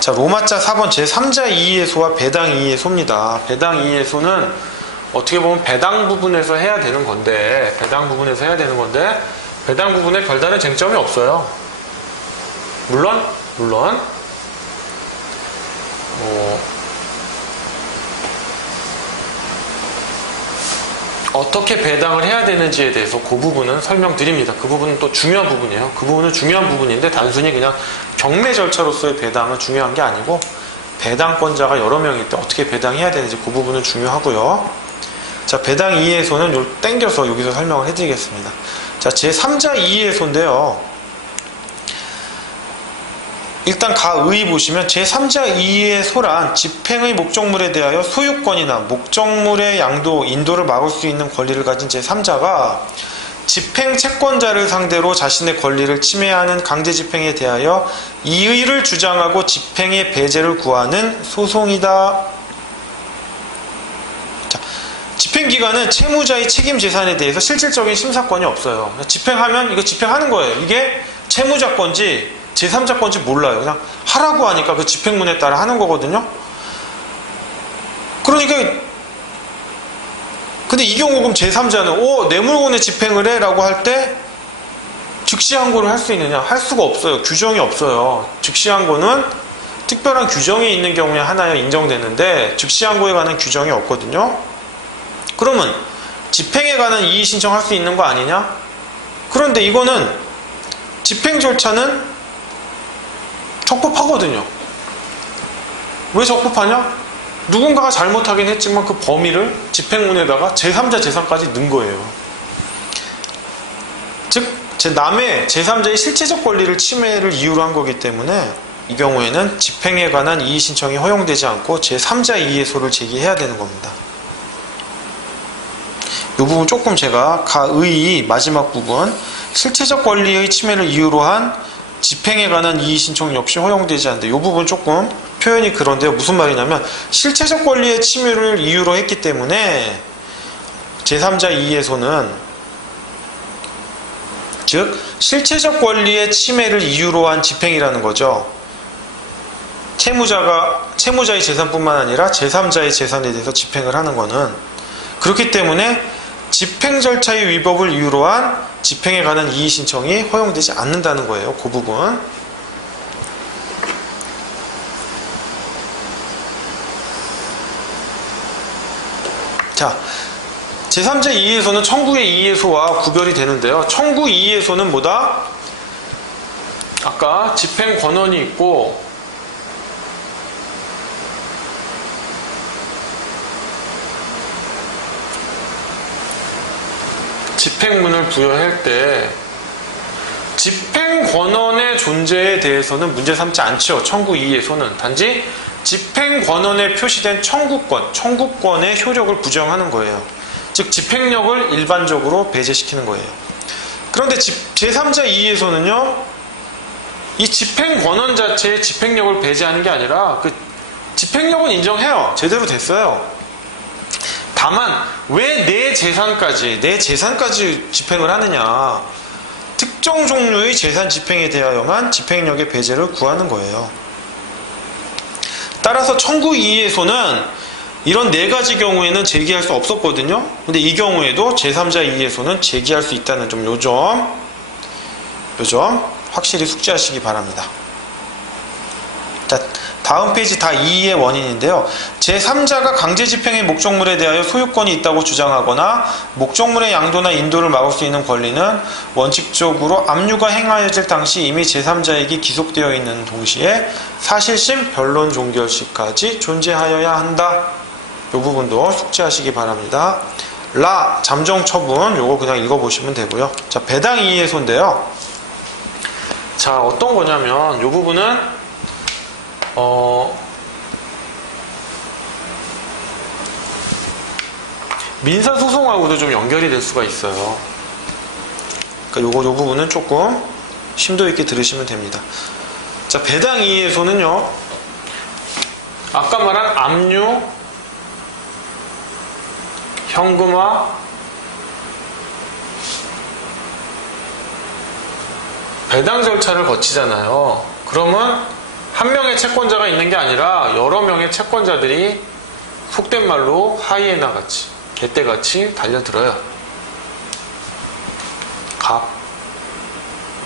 자, 로마자 4번 제3자 이의소와 배당 이의소입니다. 배당 이의소는 어떻게 보면 배당 부분에서 해야 되는 건데, 배당 부분에 별다른 쟁점이 없어요. 물론 어떻게 배당을 해야 되는지에 대해서 그 부분은 설명드립니다. 그 부분은 또 중요한 부분이에요. 그 부분은 중요한 부분인데 단순히 그냥 경매 절차로서의 배당은 중요한 게 아니고 배당권자가 여러 명일 때 어떻게 배당해야 되는지 그 부분은 중요하고요. 자, 배당 이의소는 요 땡겨서 여기서 설명을 해드리겠습니다. 자, 제3자 이의소인데요. 일단 가의 보시면 제3자 이의소란 집행의 목적물에 대하여 소유권이나 목적물의 양도, 인도를 막을 수 있는 권리를 가진 제3자가 집행 채권자를 상대로 자신의 권리를 침해하는 강제 집행에 대하여 이의를 주장하고 집행의 배제를 구하는 소송이다. 자, 집행기관은 채무자의 책임 재산에 대해서 실질적인 심사권이 없어요. 집행하면 이거 집행하는 거예요. 이게 채무자 건지 제3자 건지 몰라요. 그냥 하라고 하니까 그 집행문에 따라 하는 거거든요. 그러니까 근데 이 경우 그럼 제3자는 내 물건에 집행을 해 라고 할 때 즉시 항고를 할 수 있느냐? 할 수가 없어요. 규정이 없어요. 즉시 항고는 특별한 규정이 있는 경우에 하나에 인정되는데 즉시 항고에 관한 규정이 없거든요. 그러면 집행에 관한 이의 신청할 수 있는 거 아니냐? 그런데 이거는 집행 절차는 적법하거든요. 왜 적법하냐? 누군가가 잘못하긴 했지만 그 범위를 집행문에다가 제3자 재산까지 넣은 거예요. 즉 남의 제3자의 실체적 권리를 침해를 이유로 한 거기 때문에 이 경우에는 집행에 관한 이의 신청이 허용되지 않고 제3자 이의소를 제기해야 되는 겁니다. 이 부분 조금 제가 가의 마지막 부분 실체적 권리의 침해를 이유로 한 집행에 관한 이의 신청 역시 허용되지 않는데 이 부분 조금 표현이 그런데요. 무슨 말이냐면 실체적 권리의 침해를 이유로 했기 때문에 제3자 이의소는 즉 실체적 권리의 침해를 이유로 한 집행이라는 거죠. 채무자의 재산뿐만 아니라 제3자의 재산에 대해서 집행을 하는 거는 그렇기 때문에 집행 절차의 위법을 이유로 한 집행에 관한 이의 신청이 허용되지 않는다는 거예요. 그 부분. 자, 제3자 이의소는 청구의 이의소와 구별이 되는데요. 청구 이의소는 뭐다? 아까 집행 권한이 있고 집행문을 부여할 때 집행 권한의 존재에 대해서는 문제 삼지 않죠. 청구 이의소는 단지 집행 권한에 표시된 청구권의 효력을 부정하는 거예요. 즉 집행력을 일반적으로 배제시키는 거예요. 그런데 제3자 이의소는요, 이 집행 권한 자체의 집행력을 배제하는 게 아니라 그 집행력은 인정해요. 제대로 됐어요. 다만 왜 내 재산까지 집행을 하느냐? 특정 종류의 재산 집행에 대하여만 집행력의 배제를 구하는 거예요. 따라서 청구 이의소는 이런 네 가지 경우에는 제기할 수 없었거든요. 근데 이 경우에도 제3자 이의소는 제기할 수 있다는 점, 요 점 확실히 숙지하시기 바랍니다. 자, 다음 페이지 다 이의의 원인인데요. 제3자가 강제 집행의 목적물에 대하여 소유권이 있다고 주장하거나 목적물의 양도나 인도를 막을 수 있는 권리는 원칙적으로 압류가 행하여질 당시 이미 제3자에게 기속되어 있는 동시에 사실심, 변론 종결시까지 존재하여야 한다. 이 부분도 숙지하시기 바랍니다. 잠정 처분 요거 그냥 읽어보시면 되고요. 자, 배당 이의소인데요. 자, 어떤 거냐면 이 부분은 민사소송하고도 좀 연결이 될 수가 있어요. 그러니까 요 부분은 조금 심도 있게 들으시면 됩니다. 자, 배당 이의소는요, 아까 말한 압류, 현금화, 배당 절차를 거치잖아요. 그러면 한 명의 채권자가 있는 게 아니라 여러 명의 채권자들이 속된 말로 하이에나 같이, 개떼 같이 달려들어요. 갑,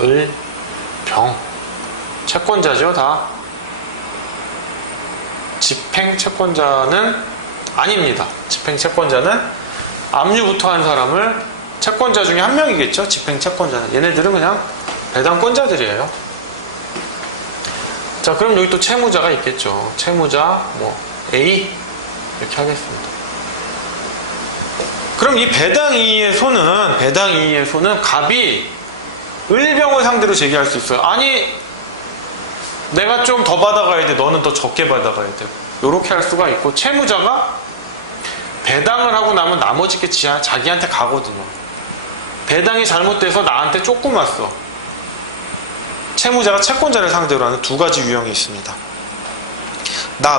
을, 병. 채권자죠, 다. 집행 채권자는 아닙니다. 집행 채권자는 압류부터 한 사람을 채권자 중에 한 명이겠죠. 집행 채권자는. 얘네들은 그냥 배당권자들이에요. 자, 그럼 여기 또 채무자가 있겠죠. 채무자, A 이렇게 하겠습니다. 그럼 이 배당이의의 손은 갑이 을병을 상대로 제기할 수 있어요. 아니, 내가 좀 더 받아가야 돼. 너는 더 적게 받아가야 돼. 요렇게 할 수가 있고, 채무자가 배당을 하고 나면 나머지 게 자기한테 가거든요. 배당이 잘못돼서 나한테 조금 왔어. 채무자가 채권자를 상대로 하는 두 가지 유형이 있습니다.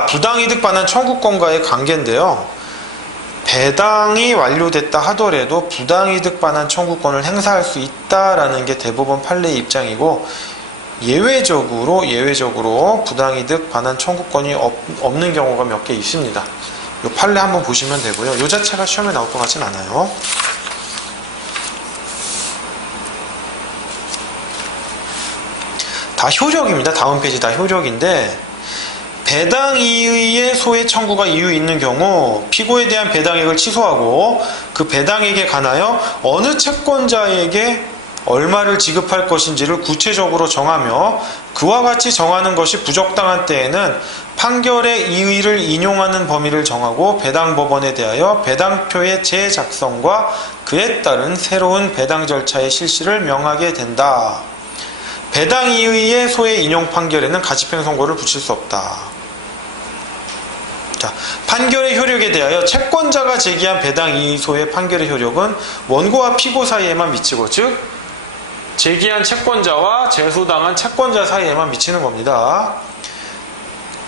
부당이득 반환 청구권과의 관계인데요. 배당이 완료됐다 하더라도 부당이득 반환 청구권을 행사할 수 있다라는 게 대법원 판례의 입장이고, 예외적으로 부당이득 반환 청구권이 없는 경우가 몇 개 있습니다. 이 판례 한번 보시면 되고요. 이 자체가 시험에 나올 것 같진 않아요. 다 효력입니다. 다음 페이지 다 효력인데, 배당이의의 소외 청구가 이유 있는 경우 피고에 대한 배당액을 취소하고 그 배당액에 관하여 어느 채권자에게 얼마를 지급할 것인지를 구체적으로 정하며 그와 같이 정하는 것이 부적당한 때에는 판결의 이의를 인용하는 범위를 정하고 배당법원에 대하여 배당표의 재작성과 그에 따른 새로운 배당 절차의 실시를 명하게 된다. 배당이의의 소외 인용 판결에는 가집행 선고를 붙일 수 없다. 자, 판결의 효력에 대하여 채권자가 제기한 배당이의 소외 판결의 효력은 원고와 피고 사이에만 미치고, 즉 제기한 채권자와 제소당한 채권자 사이에만 미치는 겁니다.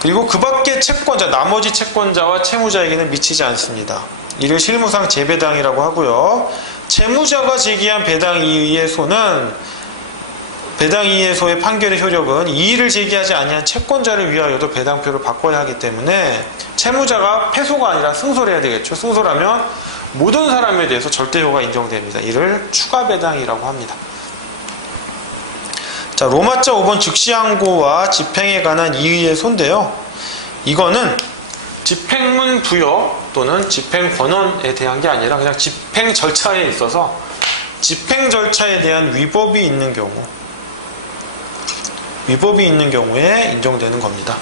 그리고 그 밖의 채권자, 나머지 채권자와 채무자에게는 미치지 않습니다. 이를 실무상 재배당이라고 하고요. 채무자가 제기한 배당이의의 소는 배당이의소의 판결의 효력은 이의를 제기하지 아니한 채권자를 위하여도 배당표를 바꿔야 하기 때문에 채무자가 패소가 아니라 승소를 해야 되겠죠. 승소라면 모든 사람에 대해서 절대효가 인정됩니다. 이를 추가 배당이라고 합니다. 자, 로마자 5번 즉시항고와 집행에 관한 이의의 소인데요. 이거는 집행문 부여 또는 집행 권한에 대한 게 아니라 그냥 집행 절차에 있어서 집행 절차에 대한 위법이 있는 경우에 인정되는 겁니다.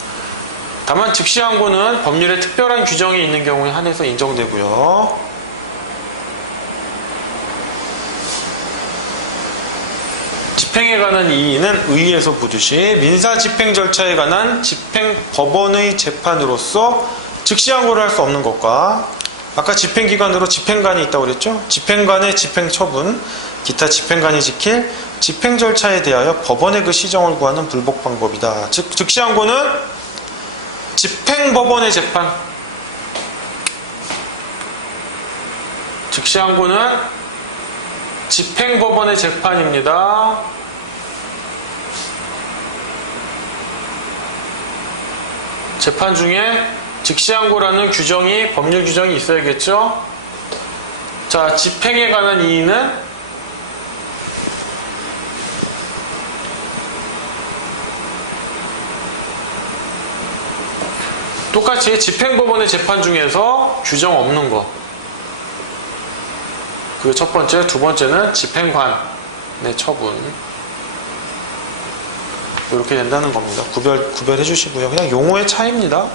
다만 즉시항고는 법률에 특별한 규정이 있는 경우에 한해서 인정되고요. 집행에 관한 이의는 의의에서 보듯이 민사 집행 절차에 관한 집행법원의 재판으로서 즉시항고를 할 수 없는 것과 아까 집행기관으로 집행관이 있다고 그랬죠? 집행관의 집행처분, 기타 집행관이 지킬 집행 절차에 대하여 법원의 그 시정을 구하는 불복 방법이다. 즉, 즉시항고는 집행법원의 재판. 즉시항고는 집행법원의 재판입니다. 재판 중에 즉시항고라는 규정이, 법률 규정이 있어야겠죠? 자, 집행에 관한 이의는 똑같이 집행법원의 재판 중에서 규정 없는 거. 그 첫 번째, 두 번째는 집행관의 처분. 이렇게 된다는 겁니다. 구별해 주시고요. 그냥 용어의 차이입니다.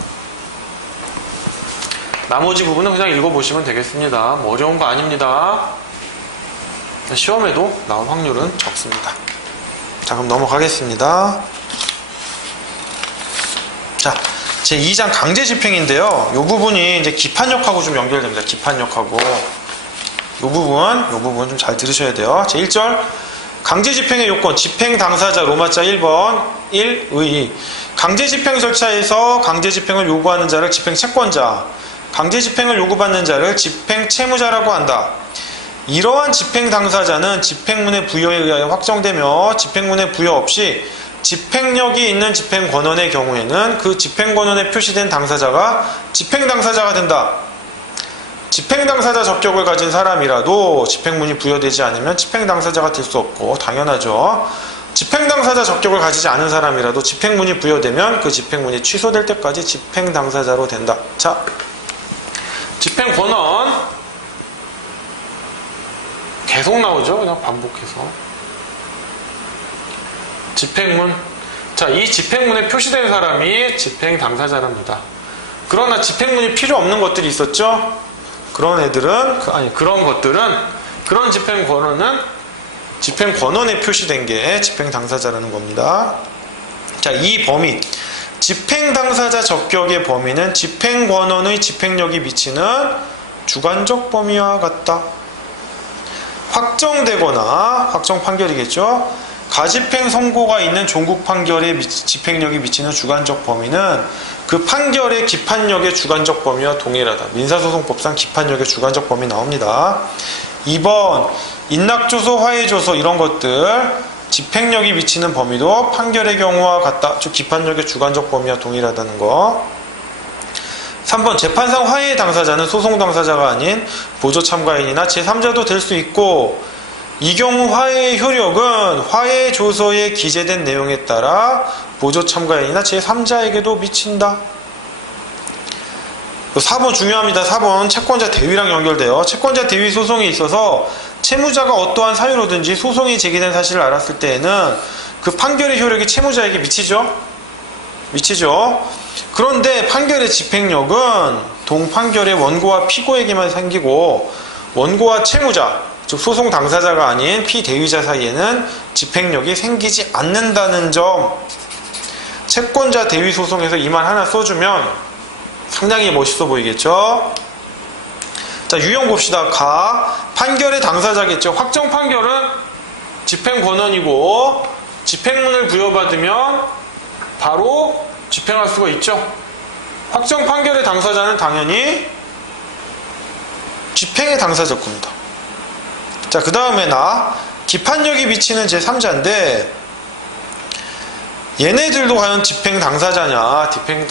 나머지 부분은 그냥 읽어보시면 되겠습니다. 뭐 어려운 거 아닙니다. 시험에도 나올 확률은 적습니다. 자, 그럼 넘어가겠습니다. 자, 제2장 강제집행인데요. 이 부분이 이제 기판역하고 좀 연결됩니다. 기판역하고. 이 부분 좀 잘 들으셔야 돼요. 제1절. 강제집행의 요건. 집행 당사자 로마자 1번 1의. 강제집행 절차에서 강제집행을 요구하는 자를 집행채권자, 강제집행을 요구받는 자를 집행채무자라고 한다. 이러한 집행 당사자는 집행문의 부여에 의하여 확정되며 집행문의 부여 없이 집행력이 있는 집행권원의 경우에는 그 집행권원에 표시된 당사자가 집행당사자가 된다. 집행당사자 적격을 가진 사람이라도 집행문이 부여되지 않으면 집행당사자가 될 수 없고 당연하죠. 집행당사자 적격을 가지지 않은 사람이라도 집행문이 부여되면 그 집행문이 취소될 때까지 집행당사자로 된다. 자, 집행권원 계속 나오죠. 그냥 반복해서. 집행문. 자, 이 집행문에 표시된 사람이 집행당사자랍니다. 그러나 집행문이 필요 없는 것들이 있었죠. 그런 집행권원은 집행권원에 표시된 게 집행당사자라는 겁니다. 자, 이 범위. 집행당사자 적격의 범위는 집행권원의 집행력이 미치는 주관적 범위와 같다. 확정되거나 확정 판결이겠죠. 가집행 선고가 있는 종국 판결의 집행력이 미치는 주관적 범위는 그 판결의 기판력의 주관적 범위와 동일하다. 민사소송법상 기판력의 주관적 범위 나옵니다. 2번 인락조소, 화해조소 이런 것들 집행력이 미치는 범위도 판결의 경우와 같다. 즉 기판력의 주관적 범위와 동일하다는 거. 3번 재판상 화해의 당사자는 소송 당사자가 아닌 보조 참가인이나 제3자도 될 수 있고 이 경우 화해의 효력은 화해 조서에 기재된 내용에 따라 보조 참가인이나 제3자에게도 미친다. 4번 중요합니다. 4번 채권자 대위랑 연결돼요. 채권자 대위 소송에 있어서 채무자가 어떠한 사유로든지 소송이 제기된 사실을 알았을 때에는 그 판결의 효력이 채무자에게 미치죠. 그런데 판결의 집행력은 동판결의 원고와 피고에게만 생기고 원고와 채무자, 즉 소송 당사자가 아닌 피대위자 사이에는 집행력이 생기지 않는다는 점. 채권자 대위 소송에서 이 말 하나 써주면 상당히 멋있어 보이겠죠. 자, 유형 봅시다. 판결의 당사자겠죠. 확정 판결은 집행권원이고 집행문을 부여받으면 바로 집행할 수가 있죠. 확정 판결의 당사자는 당연히 집행의 당사자일 겁니다. 자, 그 다음에 기판력이 미치는 제3자인데 얘네들도 과연 집행 당사자냐 집행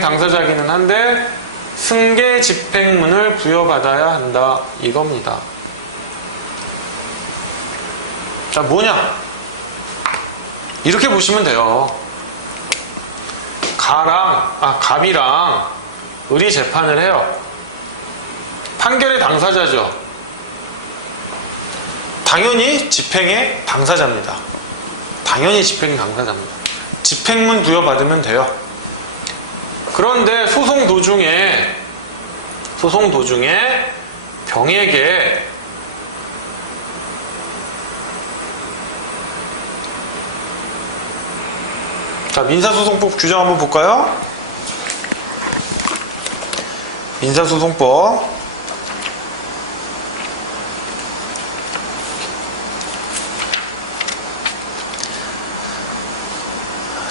당사자기는 한데 승계 집행문을 부여받아야 한다 이겁니다. 자, 뭐냐 이렇게 보시면 돼요. 갑이랑 을이 재판을 해요. 판결의 당사자죠. 당연히 집행의 당사자입니다. 집행문 부여받으면 돼요. 그런데 소송 도중에 병에게 자, 민사소송법 규정 한번 볼까요? 민사소송법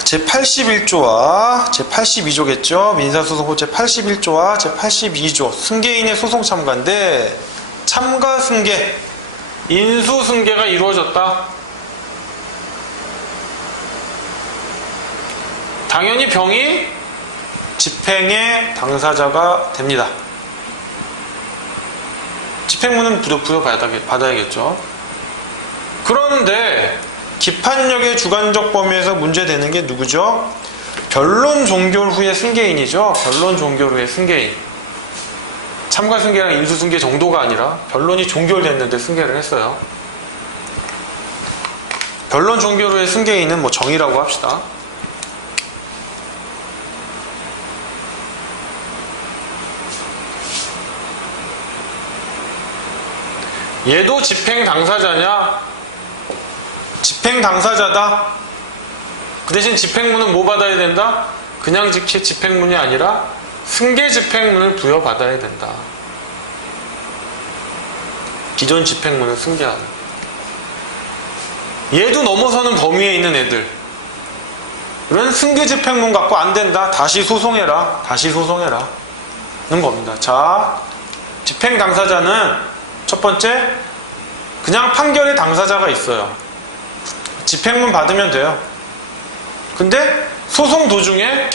제81조와 제82조겠죠. 민사소송법 제81조와 제82조 승계인의 소송 참가인데 참가 승계, 인수 승계가 이루어졌다. 당연히 병이 집행의 당사자가 됩니다. 집행문은 부여받아야겠죠. 그런데 기판력의 주관적 범위에서 문제되는 게 누구죠? 변론 종결 후의 승계인이죠. 변론 종결 후의 승계인. 참가 승계랑 인수 승계 정도가 아니라 변론이 종결됐는데 승계를 했어요. 변론 종결 후의 승계인은 뭐 정의라고 합시다. 얘도 집행 당사자냐? 집행 당사자다. 그 대신 집행문은 뭐 받아야 된다? 그냥 집행문이 아니라 승계 집행문을 부여받아야 된다. 기존 집행문을 승계하는. 얘도 넘어서는 범위에 있는 애들은 승계 집행문 갖고 안 된다. 다시 소송해라. 는 겁니다. 자, 집행 당사자는 첫 번째 그냥 판결의 당사자가 있어요. 집행문 받으면 돼요. 근데 소송 도중에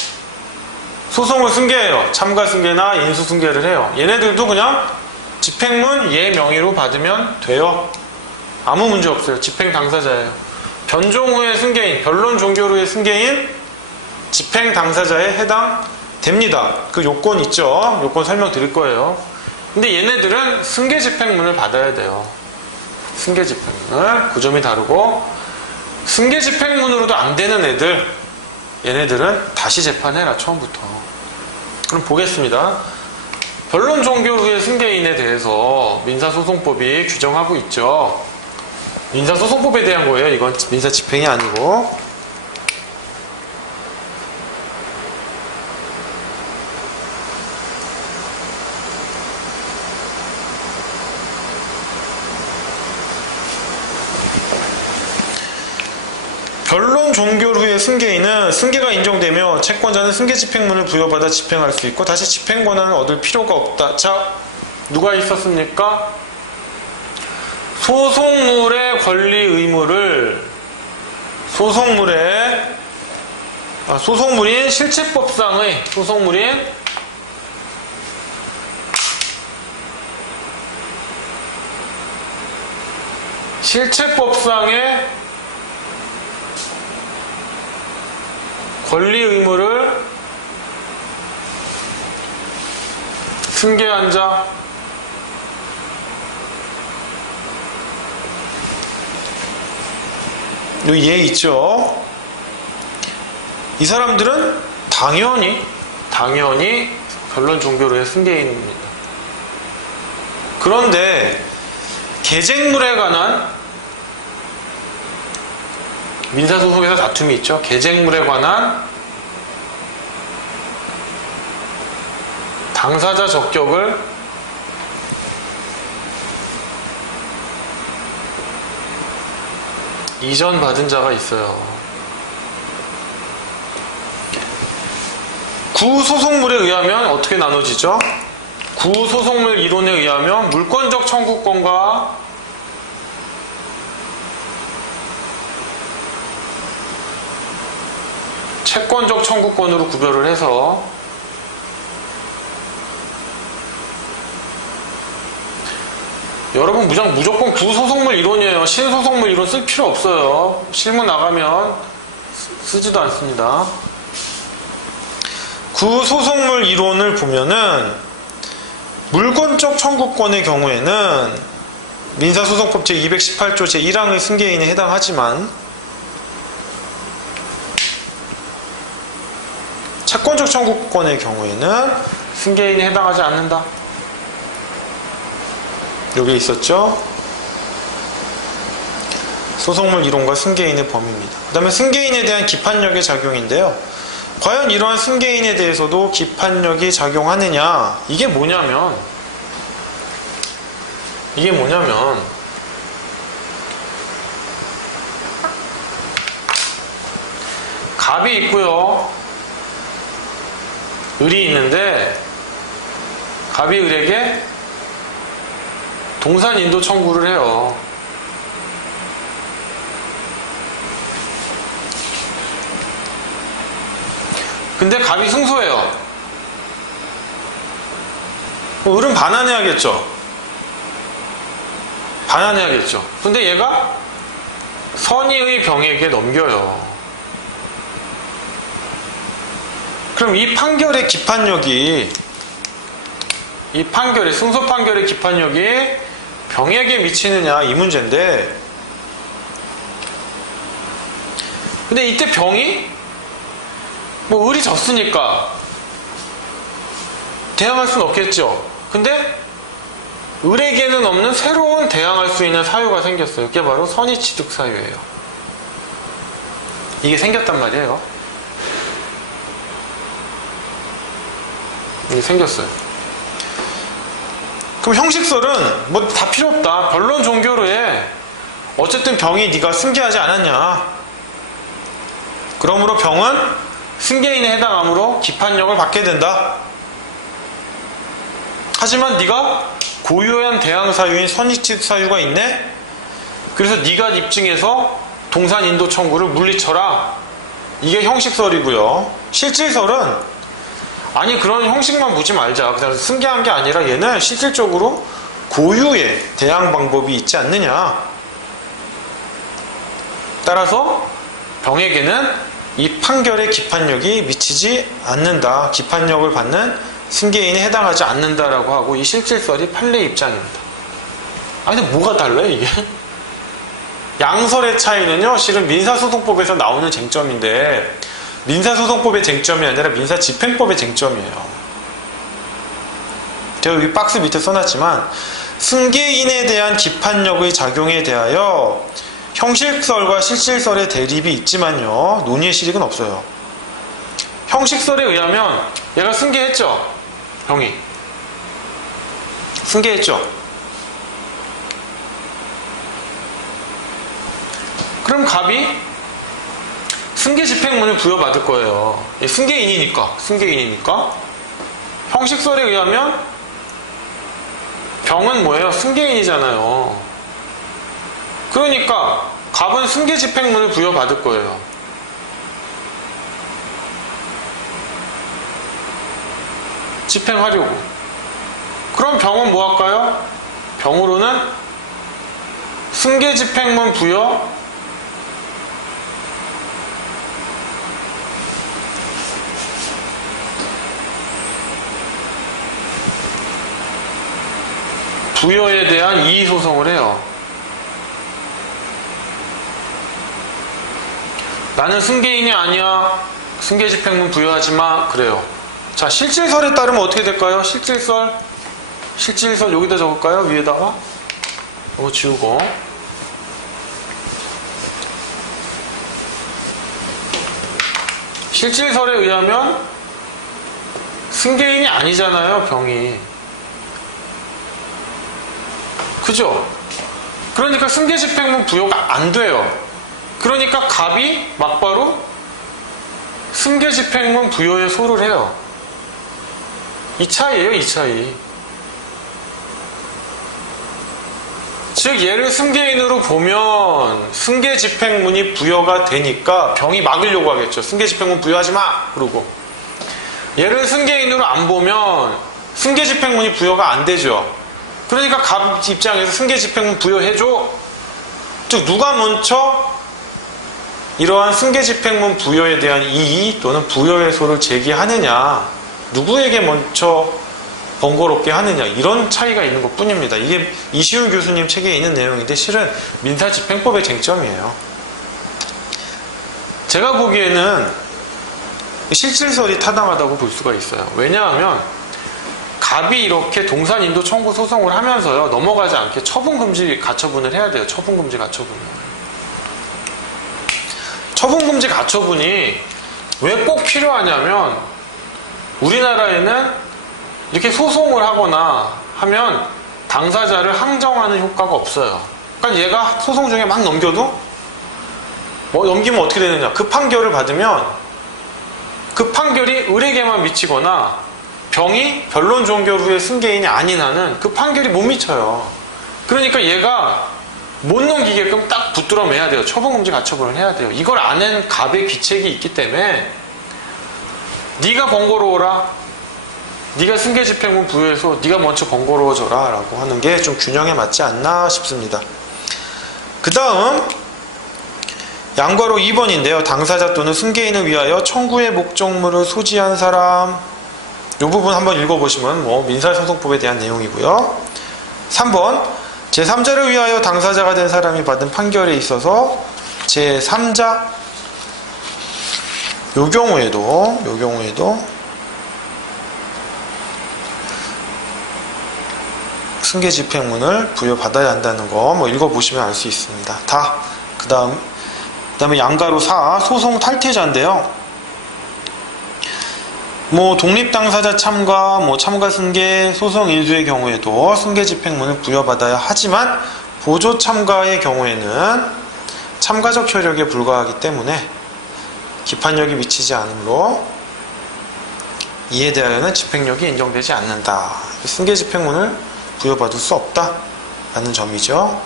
소송을 승계해요. 참가 승계나 인수 승계를 해요. 얘네들도 그냥 집행문 얘 명의로 받으면 돼요. 아무 문제 없어요. 집행 당사자예요. 변종 후의 승계인, 변론 종결 후의 승계인 집행 당사자에 해당됩니다. 그 요건 있죠. 요건 설명드릴 거예요. 근데 얘네들은 승계 집행문을 받아야 돼요. 승계 집행문을. 그 점이 다르고, 승계 집행문으로도 안 되는 애들, 얘네들은 다시 재판해라, 처음부터. 그럼 보겠습니다. 변론 종결 후의 승계인에 대해서 민사소송법이 규정하고 있죠. 민사소송법에 대한 거예요. 이건 민사집행이 아니고. 변론 종결 후에 승계인은 승계가 인정되며 채권자는 승계 집행문을 부여받아 집행할 수 있고 다시 집행 권한을 얻을 필요가 없다. 자, 누가 있었습니까? 소송물의 권리 의무를 소송물인 실체법상의 소송물인 실체법상의 권리 의무를 승계한 자, 여기 얘 있죠. 이 사람들은 당연히 변론 종결 후의 승계인입니다. 그런데 계쟁물에 관한 민사소송에서 다툼이 있죠. 계쟁물에 관한 당사자 적격을 이전받은 자가 있어요. 구소송물에 의하면 어떻게 나눠지죠? 구소송물 이론에 의하면 물권적 청구권과 채권적 청구권으로 구별을 해서 여러분 무조건 구소송물 이론이에요. 신소송물 이론 쓸 필요 없어요. 실무 나가면 쓰지도 않습니다. 구소송물 이론을 보면은 물권적 청구권의 경우에는 민사소송법 제218조 제1항의 승계인에 해당하지만 채권적 청구권의 경우에는 승계인에 해당하지 않는다. 여기 있었죠? 소송물 이론과 승계인의 범위입니다. 그 다음에 승계인에 대한 기판력의 작용인데요. 과연 이러한 승계인에 대해서도 기판력이 작용하느냐? 이게 뭐냐면 갑이 있고요. 을이 있는데 갑이 을에게 동산인도 청구를 해요. 근데 갑이 승소해요. 을은 반환해야겠죠. 근데 얘가 선의의 병에게 넘겨요. 그럼 이 판결의 기판력이, 승소 판결의 기판력이 병에게 미치느냐, 이 문제인데, 근데 이때 병이, 을이 졌으니까 대항할 수는 없겠죠. 근데 을에게는 없는 새로운 대항할 수 있는 사유가 생겼어요. 이게 바로 선의취득 사유예요. 이게 생겼단 말이에요. 이게 생겼어요. 그럼 형식설은 뭐 다 필요 없다. 변론 종결 후에 어쨌든 병이 네가 승계하지 않았냐. 그러므로 병은 승계인에 해당하므로 기판력을 받게 된다. 하지만 네가 고유한 대항 사유인 선의취득 사유가 있네? 그래서 네가 입증해서 동산인도 청구를 물리쳐라. 이게 형식설이고요. 실질설은 아니 그런 형식만 보지 말자. 그냥 승계한 게 아니라 얘는 실질적으로 고유의 대항 방법이 있지 않느냐. 따라서 병에게는 이 판결의 기판력이 미치지 않는다. 기판력을 받는 승계인에 해당하지 않는다라고 하고 이 실질설이 판례 입장입니다. 아니 근데 뭐가 달라요 이게? 양설의 차이는요 실은 민사소송법에서 나오는 쟁점인데 민사소송법의 쟁점이 아니라 민사집행법의 쟁점이에요. 제가 여기 박스 밑에 써놨지만 승계인에 대한 기판력의 작용에 대하여 형식설과 실질설의 대립이 있지만요 논의의 실익은 없어요. 형식설에 의하면 얘가 승계했죠. 병이 승계했죠. 그럼 갑이 승계집행문을 부여받을 거예요. 승계인이니까 형식설에 의하면 병은 뭐예요? 승계인이잖아요. 그러니까 갑은 승계집행문을 부여받을 거예요. 집행하려고. 그럼 병은 뭐 할까요? 병으로는 승계집행문 부여 부여에 대한 이의소송을 해요. 나는 승계인이 아니야. 승계집행문 부여하지 마. 그래요. 자, 실질설에 따르면 어떻게 될까요? 실질설 여기다 적을까요? 위에다가 이거 지우고 실질설에 의하면 승계인이 아니잖아요. 병이. 그죠? 그러니까 승계집행문 부여가 안 돼요. 그러니까 갑이 막바로 승계집행문 부여에 소를 해요. 이 차이예요, 이 차이. 즉 얘를 승계인으로 보면 승계집행문이 부여가 되니까 병이 막으려고 하겠죠. 승계집행문 부여하지 마! 그러고 얘를 승계인으로 안 보면 승계집행문이 부여가 안 되죠. 그러니까 갑 입장에서 승계집행문 부여해줘. 즉 누가 먼저 이러한 승계집행문 부여에 대한 이의 또는 부여의소를 제기하느냐, 누구에게 먼저 번거롭게 하느냐, 이런 차이가 있는 것 뿐입니다. 이게 이시훈 교수님 책에 있는 내용인데 실은 민사집행법의 쟁점이에요. 제가 보기에는 실질설이 타당하다고 볼 수가 있어요. 왜냐하면 갑이 이렇게 동산인도 청구 소송을 하면서요 넘어가지 않게 처분금지 가처분을 해야 돼요. 처분금지 가처분이 왜 꼭 필요하냐면 우리나라에는 이렇게 소송을 하거나 하면 당사자를 항정하는 효과가 없어요. 그러니까 얘가 소송 중에 막 넘겨도 넘기면 어떻게 되느냐, 그 판결을 받으면 그 판결이 을에게만 미치거나 병이 변론 종결 후에 승계인이 아닌 한은 그 판결이 못 미쳐요. 그러니까 얘가 못 넘기게끔 딱 붙들어 매야 돼요. 처분금지 가처분을 해야 돼요. 이걸 아는 갑의 귀책이 있기 때문에 네가 번거로워라, 네가 승계집행문 부여해서 네가 먼저 번거로워져라 라고 하는 게 좀 균형에 맞지 않나 싶습니다. 그 다음 양괄호 2번인데요. 당사자 또는 승계인을 위하여 청구의 목적물을 소지한 사람, 이 부분 한번 읽어보시면 민사소송법에 대한 내용이고요. 3번 제3자를 위하여 당사자가 된 사람이 받은 판결에 있어서 제3자, 요 경우에도 승계집행문을 부여받아야 한다는 거 읽어보시면 알 수 있습니다. 그 다음에 양가로 4 소송 탈퇴자인데요. 독립당사자 참가, 참가 승계, 소송 인수의 경우에도 승계집행문을 부여받아야 하지만 보조 참가의 경우에는 참가적 효력에 불과하기 때문에 기판력이 미치지 않으므로 이에 대하여는 집행력이 인정되지 않는다. 승계집행문을 부여받을 수 없다라는 점이죠.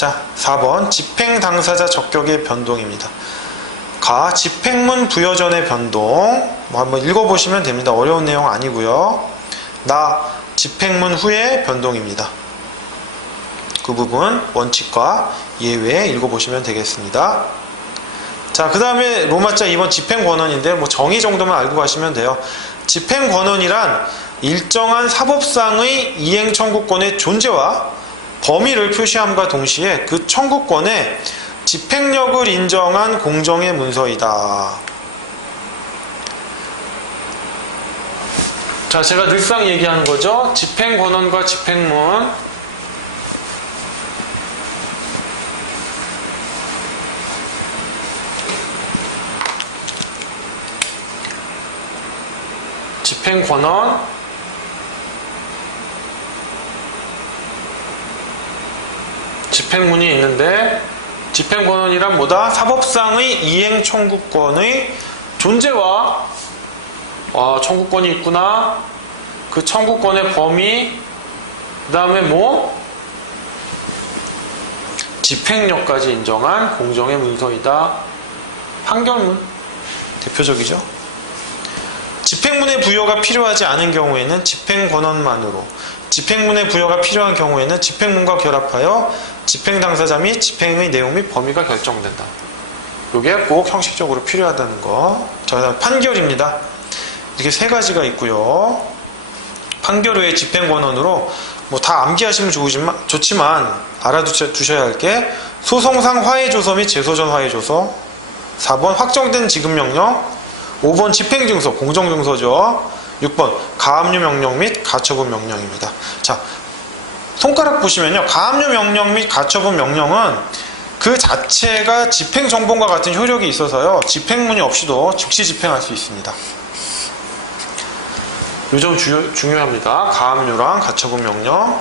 자, 4번 집행 당사자 적격의 변동입니다. 가 집행문 부여 전의 변동 뭐 한번 읽어보시면 됩니다. 어려운 내용 아니고요. 나 집행문 후의 변동입니다. 그 부분 원칙과 예외 읽어보시면 되겠습니다. 자, 그 다음에 로마자 2번 집행권원인데 뭐 정의 정도만 알고 가시면 돼요. 집행권원이란 일정한 사법상의 이행 청구권의 존재와 범위를 표시함과 동시에 그 청구권의 집행력을 인정한 공정의 문서이다. 자, 제가 늘상 얘기하는 거죠. 집행권원과 집행문. 집행권원, 집행문이 있는데 집행권원이란 뭐다? 사법상의 이행 청구권의 존재와 청구권이 있구나. 그 청구권의 범위, 그 다음에 뭐 집행력까지 인정한 공정의 문서이다. 판결문 대표적이죠. 집행문의 부여가 필요하지 않은 경우에는 집행권원만으로, 집행문의 부여가 필요한 경우에는 집행문과 결합하여 집행 당사자 및 집행의 내용 및 범위가 결정된다. 이게 꼭 형식적으로 필요하다는 거. 자, 판결입니다. 이렇게 세 가지가 있고요. 판결 외에 집행권원으로 뭐 다 암기하시면 좋지만 알아두셔야 할 게 소송상 화해조서 및 재소전 화해조서, 4번 확정된 지급명령, 5번 집행증서, 공정증서죠. 6번 가압류 명령 및 가처분 명령입니다. 자, 손가락 보시면요. 가압류 명령 및 가처분 명령은 그 자체가 집행정본과 같은 효력이 있어서요. 집행문이 없이도 즉시 집행할 수 있습니다. 이 점 중요합니다. 가압류랑 가처분 명령.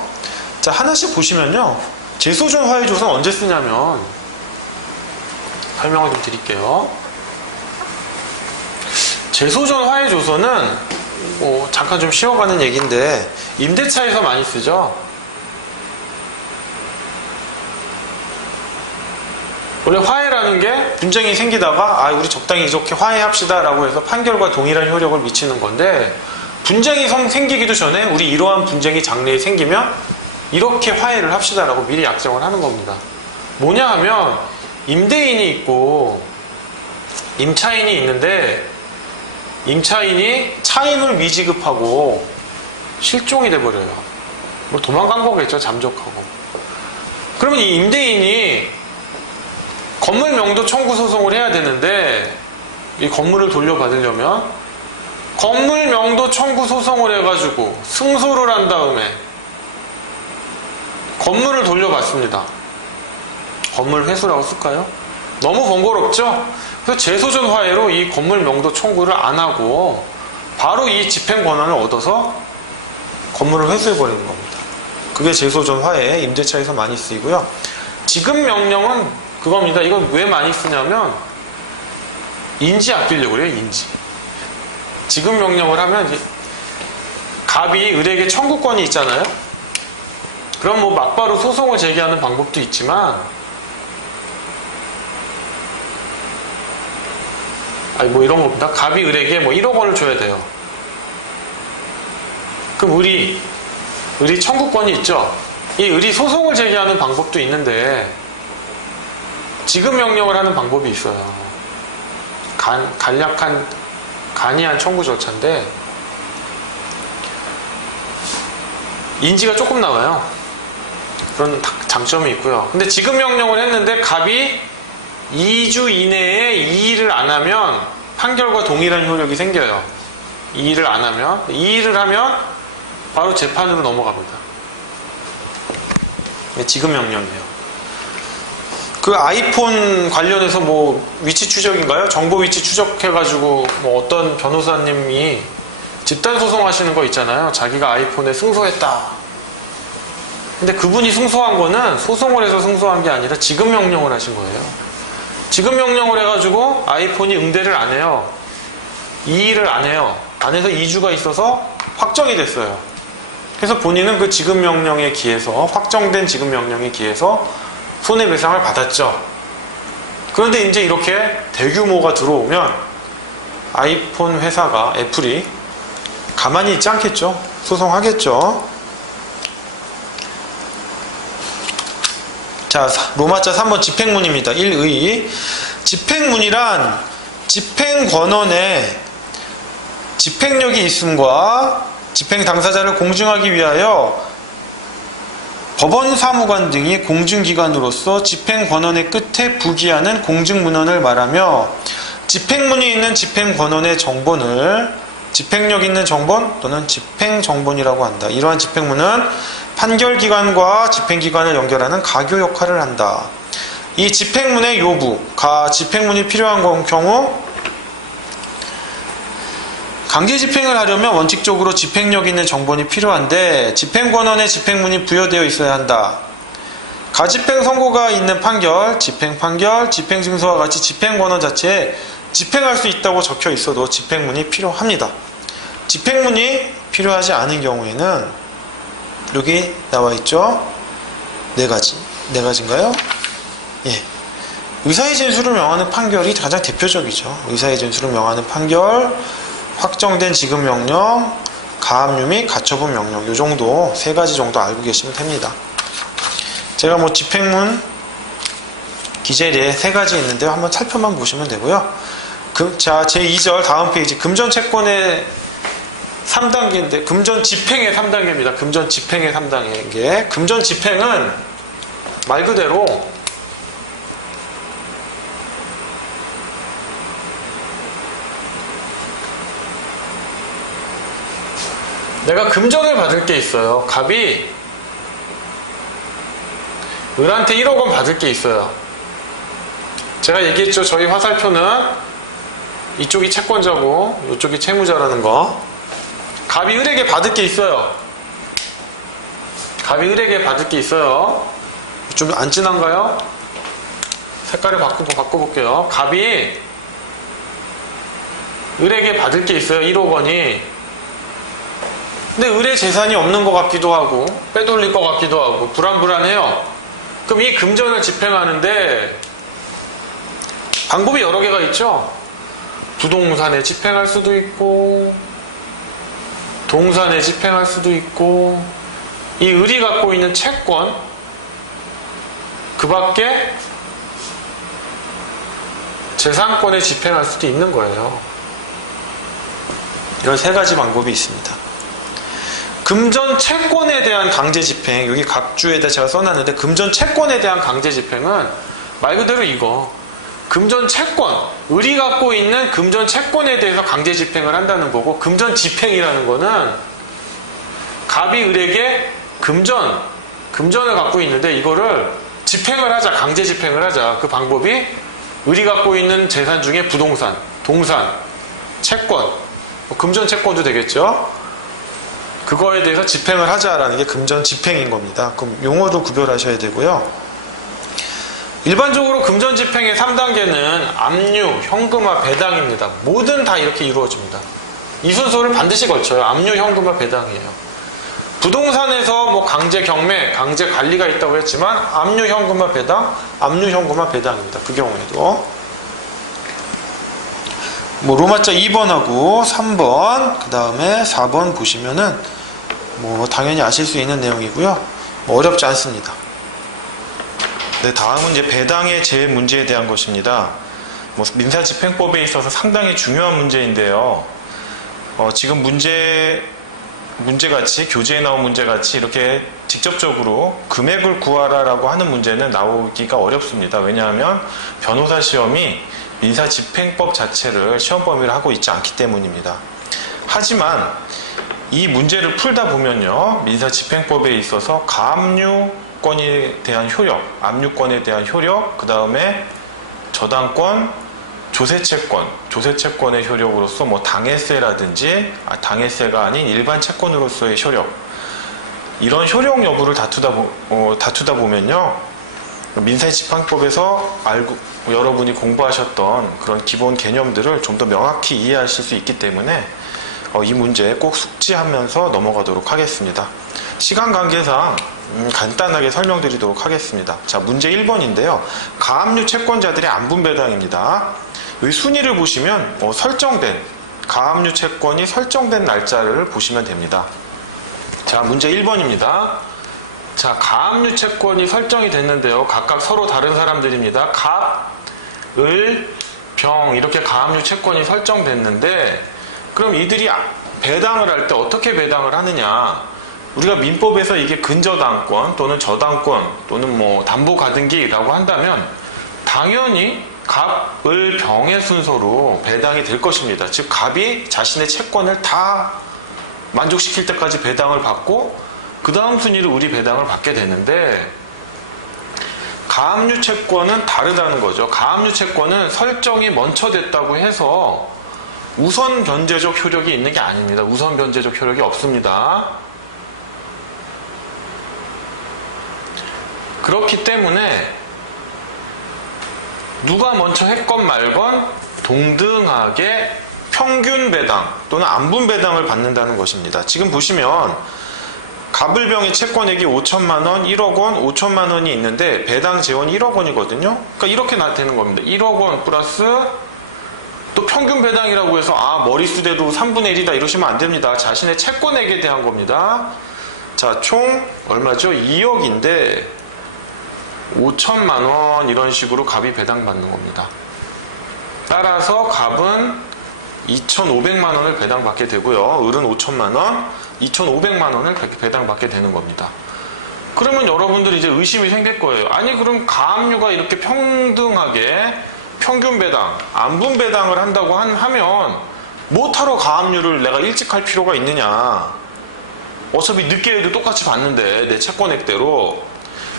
자, 하나씩 보시면요. 재소전 화해조서는 언제 쓰냐면 설명을 좀 드릴게요. 재소전 화해조서는 뭐 잠깐 좀 쉬어가는 얘기인데 임대차에서 많이 쓰죠. 원래 화해라는 게 분쟁이 생기다가 우리 적당히 이렇게 화해합시다 라고 해서 판결과 동일한 효력을 미치는 건데, 분쟁이 생기기도 전에 우리 이러한 분쟁이 장래에 생기면 이렇게 화해를 합시다 라고 미리 약정을 하는 겁니다. 뭐냐 하면 임대인이 있고 임차인이 있는데 임차인이 차임을 미지급하고 실종이 돼버려요. 뭐 도망간 거겠죠. 잠적하고. 그러면 이 임대인이 건물 명도 청구 소송을 해야 되는데, 이 건물을 돌려받으려면 건물 명도 청구 소송을 해가지고 승소를 한 다음에 건물을 돌려받습니다. 건물 회수라고 쓸까요? 너무 번거롭죠? 그래서 재소전 화해로 이 건물 명도 청구를 안 하고 바로 이 집행 권한을 얻어서 건물을 회수해버리는 겁니다. 그게 재소전 화해, 임대차에서 많이 쓰이고요. 지급 명령은 그겁니다. 이건 왜 많이 쓰냐면 인지 아끼려고 그래요. 인지. 지급 명령을 하면 갑이 을에게 청구권이 있잖아요. 그럼 뭐 막바로 소송을 제기하는 방법도 있지만, 뭐 이런 겁니다. 갑이 을에게 뭐 1억 원을 줘야 돼요. 그럼 을이 청구권이 있죠. 이 을이 소송을 제기하는 방법도 있는데 지급 명령을 하는 방법이 있어요. 간이한 청구 절차인데 인지가 조금 나와요. 그런 장점이 있고요. 근데 지급 명령을 했는데 갑이 2주 이내에 이의를 안 하면 판결과 동일한 효력이 생겨요. 이의를 안 하면. 이의를 하면 바로 재판으로 넘어갑니다. 지급 명령이에요. 그 아이폰 관련해서 뭐 위치 추적인가요? 정보 위치 추적해가지고 뭐 어떤 변호사님이 집단 소송하시는 거 있잖아요. 자기가 아이폰에 승소했다. 근데 그분이 승소한 거는 소송을 해서 승소한 게 아니라 지급 명령을 하신 거예요. 지급 명령을 해가지고 아이폰이 응대를 안 해요. 이의를 안 해요. 안 해서 2주가 있어서 확정이 됐어요. 그래서 본인은 그 지급 명령에 기해서, 확정된 지급 명령에 기해서 손해배상을 받았죠. 그런데 이제 이렇게 대규모가 들어오면 아이폰 회사가, 애플이 가만히 있지 않겠죠. 소송하겠죠. 자, 로마자 3번 집행문입니다. 1의. 집행문이란 집행권원에 집행력이 있음과 집행 당사자를 공증하기 위하여 법원 사무관 등이 공증기관으로서 집행권원의 끝에 부기하는 공증문헌을 말하며 집행문이 있는 집행권원의 정본을 집행력 있는 정본 또는 집행정본이라고 한다. 이러한 집행문은 판결기관과 집행기관을 연결하는 가교 역할을 한다. 이 집행문의 요부, 집행문이 필요한 경우 강제 집행을 하려면 원칙적으로 집행력 있는 정본이 필요한데 집행권원에 집행문이 부여되어 있어야 한다. 가집행 선고가 있는 판결, 집행판결, 집행증서와 같이 집행권원 자체에 집행할 수 있다고 적혀 있어도 집행문이 필요합니다. 집행문이 필요하지 않은 경우에는 여기 나와 있죠? 네 가지인가요? 예. 의사의 진술을 명하는 판결이 가장 대표적이죠. 의사의 진술을 명하는 판결, 확정된 지급명령, 가압류 및 가처분 명령, 이 정도, 세 가지 정도 알고 계시면 됩니다. 제가 집행문 기재리에 세 가지 있는데요. 한번 살펴만 보시면 되고요. 자, 제2절 다음 페이지, 금전채권의 3단계인데, 금전집행의 3단계입니다. 금전집행의 3단계. 금전집행은 말 그대로 내가 금전을 받을 게 있어요. 갑이 을한테 1억 원 받을 게 있어요. 제가 얘기했죠. 저희 화살표는 이쪽이 채권자고 이쪽이 채무자라는 거. 갑이 을에게 받을 게 있어요. 갑이 을에게 받을 게 있어요. 좀 안 진한가요? 색깔을 바꿔볼게요. 갑이 을에게 받을 게 있어요. 1억 원이. 근데 을의 재산이 없는 것 같기도 하고 빼돌릴 것 같기도 하고 불안불안해요. 그럼 이 금전을 집행하는데 방법이 여러 개가 있죠. 부동산에 집행할 수도 있고 동산에 집행할 수도 있고 이 을이 갖고 있는 채권 그 밖에 재산권에 집행할 수도 있는 거예요. 이런 세 가지 방법이 있습니다. 금전 채권에 대한 강제 집행, 여기 각주에다 제가 써놨는데 금전 채권에 대한 강제 집행은 말 그대로 이거 금전 채권, 을이 갖고 있는 금전 채권에 대해서 강제 집행을 한다는 거고, 금전 집행이라는 거는 갑이 을에게 금전을 갖고 있는데 이거를 집행을 하자, 강제 집행을 하자. 그 방법이 을이 갖고 있는 재산 중에 부동산, 동산, 채권, 금전 채권도 되겠죠. 그거에 대해서 집행을 하자라는 게 금전 집행인 겁니다. 그럼 용어도 구별하셔야 되고요. 일반적으로 금전 집행의 3단계는 압류, 현금화, 배당입니다. 뭐든 다 이렇게 이루어집니다. 이 순서를 반드시 걸쳐요. 압류, 현금화, 배당이에요. 부동산에서 강제 경매, 강제 관리가 있다고 했지만 압류, 현금화, 배당, 압류, 현금화, 배당입니다. 그 경우에도 로마자 2번하고 3번, 그 다음에 4번 보시면은 당연히 아실 수 있는 내용이고요. 어렵지 않습니다. 네, 다음은 이제 배당의 문제에 대한 것입니다. 민사집행법에 있어서 상당히 중요한 문제인데요. 지금 문제같이, 교재에 나온 문제같이 이렇게 직접적으로 금액을 구하라라고 하는 문제는 나오기가 어렵습니다. 왜냐하면 변호사 시험이 민사집행법 자체를 시험 범위를 하고 있지 않기 때문입니다. 하지만 이 문제를 풀다 보면요, 민사집행법에 있어서 가압류권에 대한 효력, 압류권에 대한 효력, 그 다음에 저당권, 조세채권의 효력으로서 당해세라든지, 당해세가 아닌 일반 채권으로서의 효력, 이런 효력 여부를 다투다 보면요, 민사집행법에서 여러분이 공부하셨던 그런 기본 개념들을 좀 더 명확히 이해하실 수 있기 때문에 이 문제 꼭 숙지하면서 넘어가도록 하겠습니다. 시간 관계상 간단하게 설명드리도록 하겠습니다. 자, 문제 1번인데요. 가압류 채권자들의 안분 배당입니다. 여기 순위를 보시면 설정된 가압류 채권이 설정된 날짜를 보시면 됩니다. 자, 문제 1번입니다. 자, 가압류 채권이 설정이 됐는데요. 각각 서로 다른 사람들입니다. 갑, 을, 병 이렇게 가압류 채권이 설정됐는데 그럼 이들이 배당을 할 때 어떻게 배당을 하느냐? 우리가 민법에서 이게 근저당권 또는 저당권 또는 뭐 담보가등기라고 한다면 당연히 갑, 을, 병의 순서로 배당이 될 것입니다. 즉 갑이 자신의 채권을 다 만족시킬 때까지 배당을 받고 그 다음 순위로 우리 배당을 받게 되는데 가압류 채권은 다르다는 거죠. 가압류 채권은 설정이 먼저 됐다고 해서 우선 변제적 효력이 있는 게 아닙니다. 우선 변제적 효력이 없습니다. 그렇기 때문에 누가 먼저 했건 말건 동등하게 평균 배당 또는 안분 배당을 받는다는 것입니다. 지금 보시면 갑을병의 채권액이 5천만 원, 1억 원, 5천만 원이 있는데 배당 재원이 1억 원이거든요. 그러니까 이렇게 되는 겁니다. 1억 원 플러스 또 평균 배당이라고 해서 머릿수대로 3분의 1이다 이러시면 안 됩니다. 자신의 채권액에 대한 겁니다. 자, 총 얼마죠? 2억인데 5천만 원 이런 식으로 갑이 배당받는 겁니다. 따라서 갑은 2,500만 원을 배당받게 되고요. 을은 5천만 원, 2,500만 원을 배당받게 되는 겁니다. 그러면 여러분들이 이제 의심이 생길 거예요. 아니 그럼 가압류가 이렇게 평등하게 평균 배당, 안분 배당을 한다고 하면 뭐하러 가압류를 내가 일찍 할 필요가 있느냐. 어차피 늦게 해도 똑같이 받는데 내 채권액대로.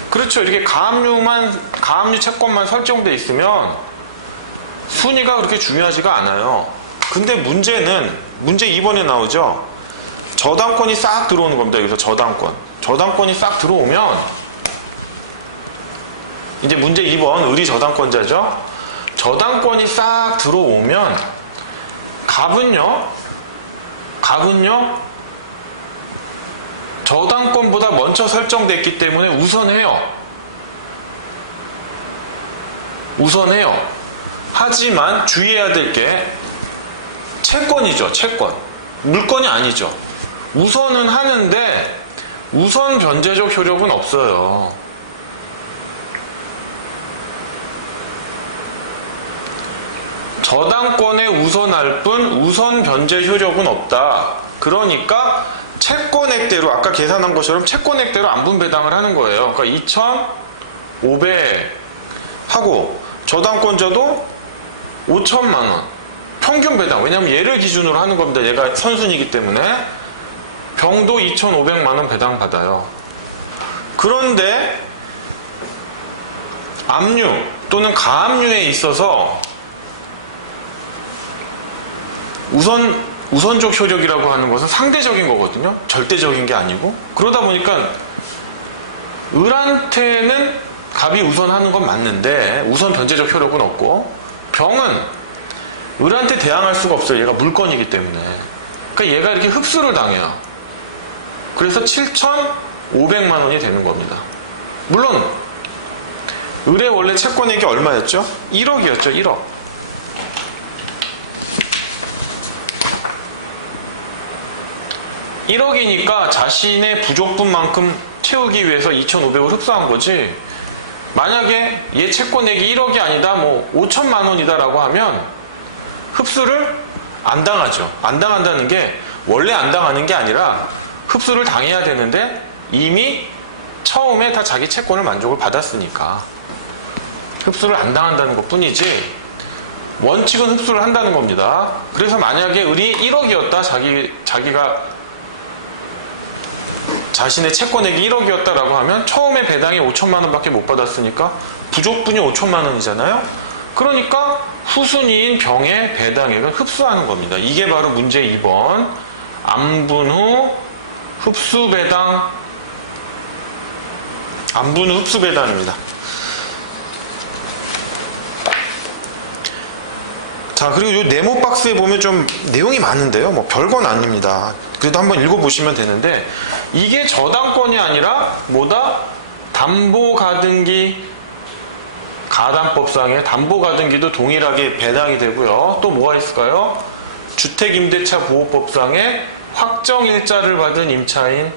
그렇죠. 이렇게 가압류 채권만 설정돼 있으면 순위가 그렇게 중요하지가 않아요. 근데 문제는 문제 2번에 나오죠. 저당권이 싹 들어오는 겁니다. 여기서 저당권이 싹 들어오면 이제 문제 2번 을이 저당권자죠. 저당권이 싹 들어오면 갑은요 저당권보다 먼저 설정됐기 때문에 우선해요. 하지만 주의해야 될 게 채권이죠. 채권. 물건이 아니죠. 우선은 하는데 우선 변제적 효력은 없어요. 저당권에 우선할 뿐 우선 변제 효력은 없다. 그러니까 채권액대로 아까 계산한 것처럼 채권액대로 안분 배당을 하는 거예요. 그러니까 2,500 하고 저당권자도 5천만 원 평균 배당. 왜냐하면 얘를 기준으로 하는 겁니다. 얘가 선순위이기 때문에 병도 2,500만 원 배당 받아요. 그런데 압류 또는 가압류에 있어서 우선적 효력이라고 하는 것은 상대적인 거거든요. 절대적인 게 아니고. 그러다 보니까 을한테는 갑이 우선하는 건 맞는데 우선 변제적 효력은 없고 병은 을한테 대항할 수가 없어요. 얘가 물건이기 때문에. 그러니까 얘가 이렇게 흡수를 당해요. 그래서 7,500만 원이 되는 겁니다. 물론 을의 원래 채권액이 얼마였죠? 1억이었죠. 1억. (1억이니까) 자신의 부족분만큼 채우기 위해서 2,500을 흡수한 거지. 만약에 얘 채권액이 1억이 아니다 5천만 원이다 라고 하면 흡수를 안 당하죠. 안 당한다는 게 원래 안 당하는 게 아니라 흡수를 당해야 되는데 이미 처음에 다 자기 채권을 만족을 받았으니까 흡수를 안 당한다는 것 뿐이지 원칙은 흡수를 한다는 겁니다. 그래서 만약에 을이 1억이었다 자기가 자신의 채권액이 1억이었다라고 하면 처음에 배당이 5천만 원밖에 못 받았으니까 부족분이 5천만 원이잖아요. 그러니까 후순위인 병의 배당액을 흡수하는 겁니다. 이게 바로 문제 2번 안분 후 흡수 배당입니다. 자, 그리고 이 네모 박스에 보면 좀 내용이 많은데요. 별건 아닙니다. 그래도 한번 읽어보시면 되는데 이게 저당권이 아니라 뭐다? 담보가등기, 가담법상의 담보가등기도 동일하게 배당이 되고요. 또 뭐가 있을까요? 주택임대차 보호법상의 확정일자를 받은 임차인,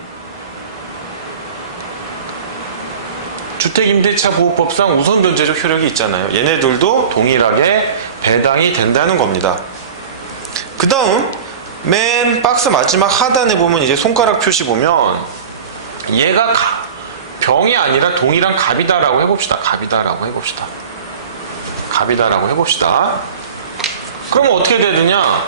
주택임대차 보호법상 우선변제적 효력이 있잖아요. 얘네들도 동일하게 배당이 된다는 겁니다. 그 다음 맨 박스 마지막 하단에 보면 이제 손가락 표시 보면 얘가 병이 아니라 동일한 갑이다라고 해봅시다. 갑이다라고 해봅시다. 갑이다라고 해봅시다. 그러면 어떻게 되느냐?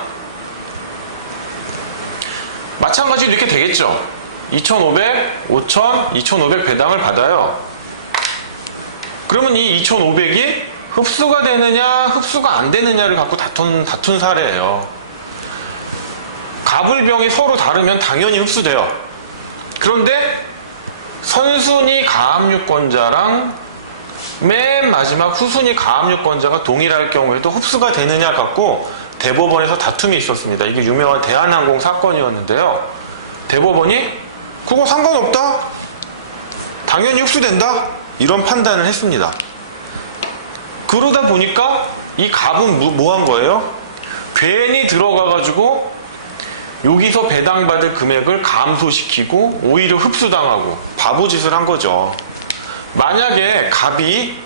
마찬가지로 이렇게 되겠죠. 2,500, 5,000, 2,500 배당을 받아요. 그러면 이 2,500이 흡수가 되느냐 흡수가 안 되느냐를 갖고 다툰 사례예요. 갑을병이 서로 다르면 당연히 흡수돼요. 그런데 선순위 가압류권자랑 맨 마지막 후순위 가압류권자가 동일할 경우에도 흡수가 되느냐 갖고 대법원에서 다툼이 있었습니다. 이게 유명한 대한항공 사건이었는데요. 대법원이 그거 상관없다, 당연히 흡수된다, 이런 판단을 했습니다. 그러다 보니까 이 갑은 뭐 한 거예요? 괜히 들어가가지고 여기서 배당받을 금액을 감소시키고 오히려 흡수당하고 바보짓을 한 거죠. 만약에 갑이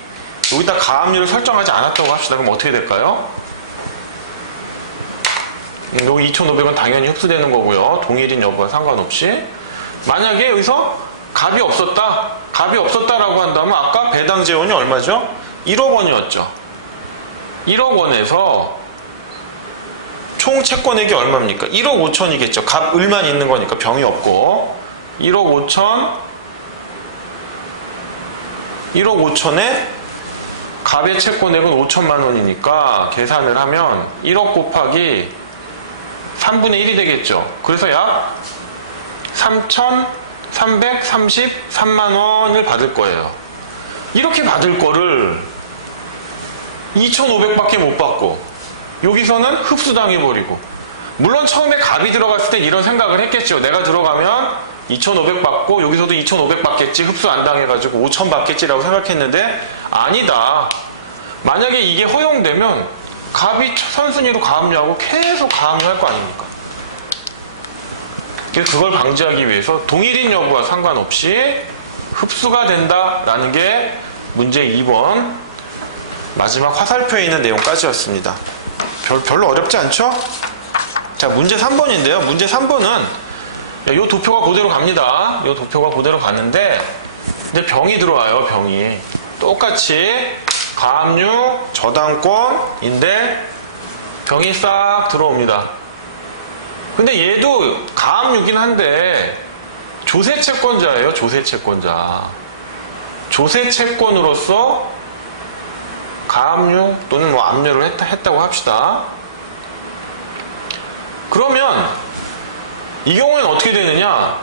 여기다 가압류를 설정하지 않았다고 합시다. 그럼 어떻게 될까요? 여기 2,500은 당연히 흡수되는 거고요. 동일인 여부와 상관없이. 만약에 여기서 갑이 없었다라고 한다면 아까 배당 재원이 얼마죠? 1억 원이었죠. 1억 원에서 총 채권액이 얼마입니까? 1억 5천이겠죠. 갑을만 있는 거니까 병이 없고 1억 5천에 갑의 채권액은 5천만 원이니까 계산을 하면 1억 곱하기 3분의 1이 되겠죠. 그래서 약 3,333만 원을 받을 거예요. 이렇게 받을 거를 2,500밖에 못 받고 여기서는 흡수당해버리고, 물론 처음에 갑이 들어갔을 때 이런 생각을 했겠죠. 내가 들어가면 2,500 받고 여기서도 2,500 받겠지, 흡수 안 당해가지고 5,000 받겠지라고 생각했는데 아니다. 만약에 이게 허용되면 갑이 선순위로 가압류하고 계속 가압류할 거 아닙니까? 그걸 방지하기 위해서 동일인 여부와 상관없이 흡수가 된다라는 게 문제 2번 마지막 화살표에 있는 내용까지였습니다. 별로 어렵지 않죠? 자, 문제 3번인데요. 문제 3번은 이 도표가 그대로 갑니다. 이 도표가 그대로 가는데 근데 병이 들어와요. 병이 똑같이 가압류, 저당권인데 병이 싹 들어옵니다. 근데 얘도 가압류긴 한데 조세채권자예요. 조세채권자. 조세채권으로서 가압류 또는 뭐 압류를 했다고 합시다. 그러면 이 경우에는 어떻게 되느냐?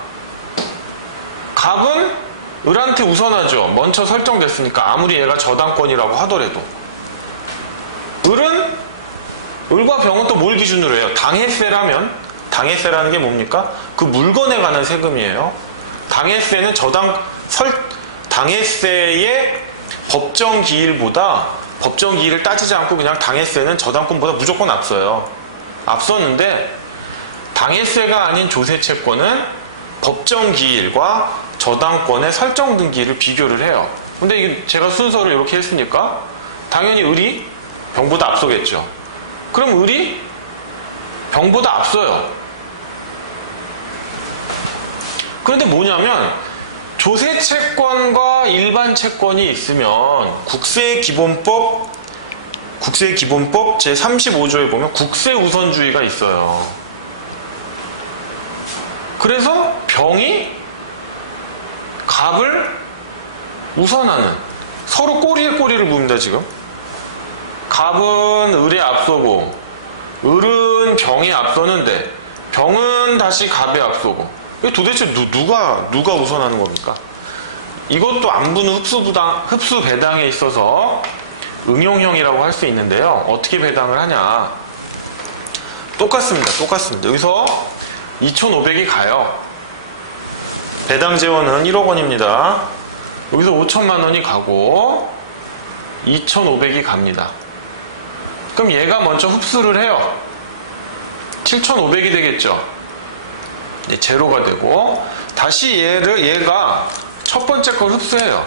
갑은 을한테 우선하죠. 먼저 설정됐으니까 아무리 얘가 저당권이라고 하더라도. 을과 병은 또 뭘 기준으로 해요? 당해세라면, 당해세라는 게 뭡니까? 그 물건에 관한 세금이에요. 당해세는 당해세의 법정 기일을 따지지 않고 그냥 당해세는 저당권보다 무조건 앞서요. 앞섰는데 당해세가 아닌 조세채권은 법정 기일과 저당권의 설정 등기를 비교를 해요. 근데 이게 제가 순서를 이렇게 했으니까 당연히 을이 병보다 앞서겠죠. 그럼 을이 병보다 앞서요. 그런데 뭐냐면 조세채권과 일반 채권이 있으면 국세기본법 제35조에 보면 국세우선주의가 있어요. 그래서 병이 갑을 우선하는, 서로 꼬리에 꼬리를 묻습니다. 지금 갑은 을에 앞서고 을은 병에 앞서는데 병은 다시 갑에 앞서고, 도대체 누가 우선하는 겁니까? 이것도 안분의 흡수 배당에 있어서 응용형이라고 할 수 있는데요. 어떻게 배당을 하냐? 똑같습니다. 여기서 2,500이 가요. 배당 재원은 1억 원입니다. 여기서 5천만 원이 가고 2,500이 갑니다. 그럼 얘가 먼저 흡수를 해요. 7,500이 되겠죠. 제로가 되고 다시 얘가 첫 번째 걸 흡수해요.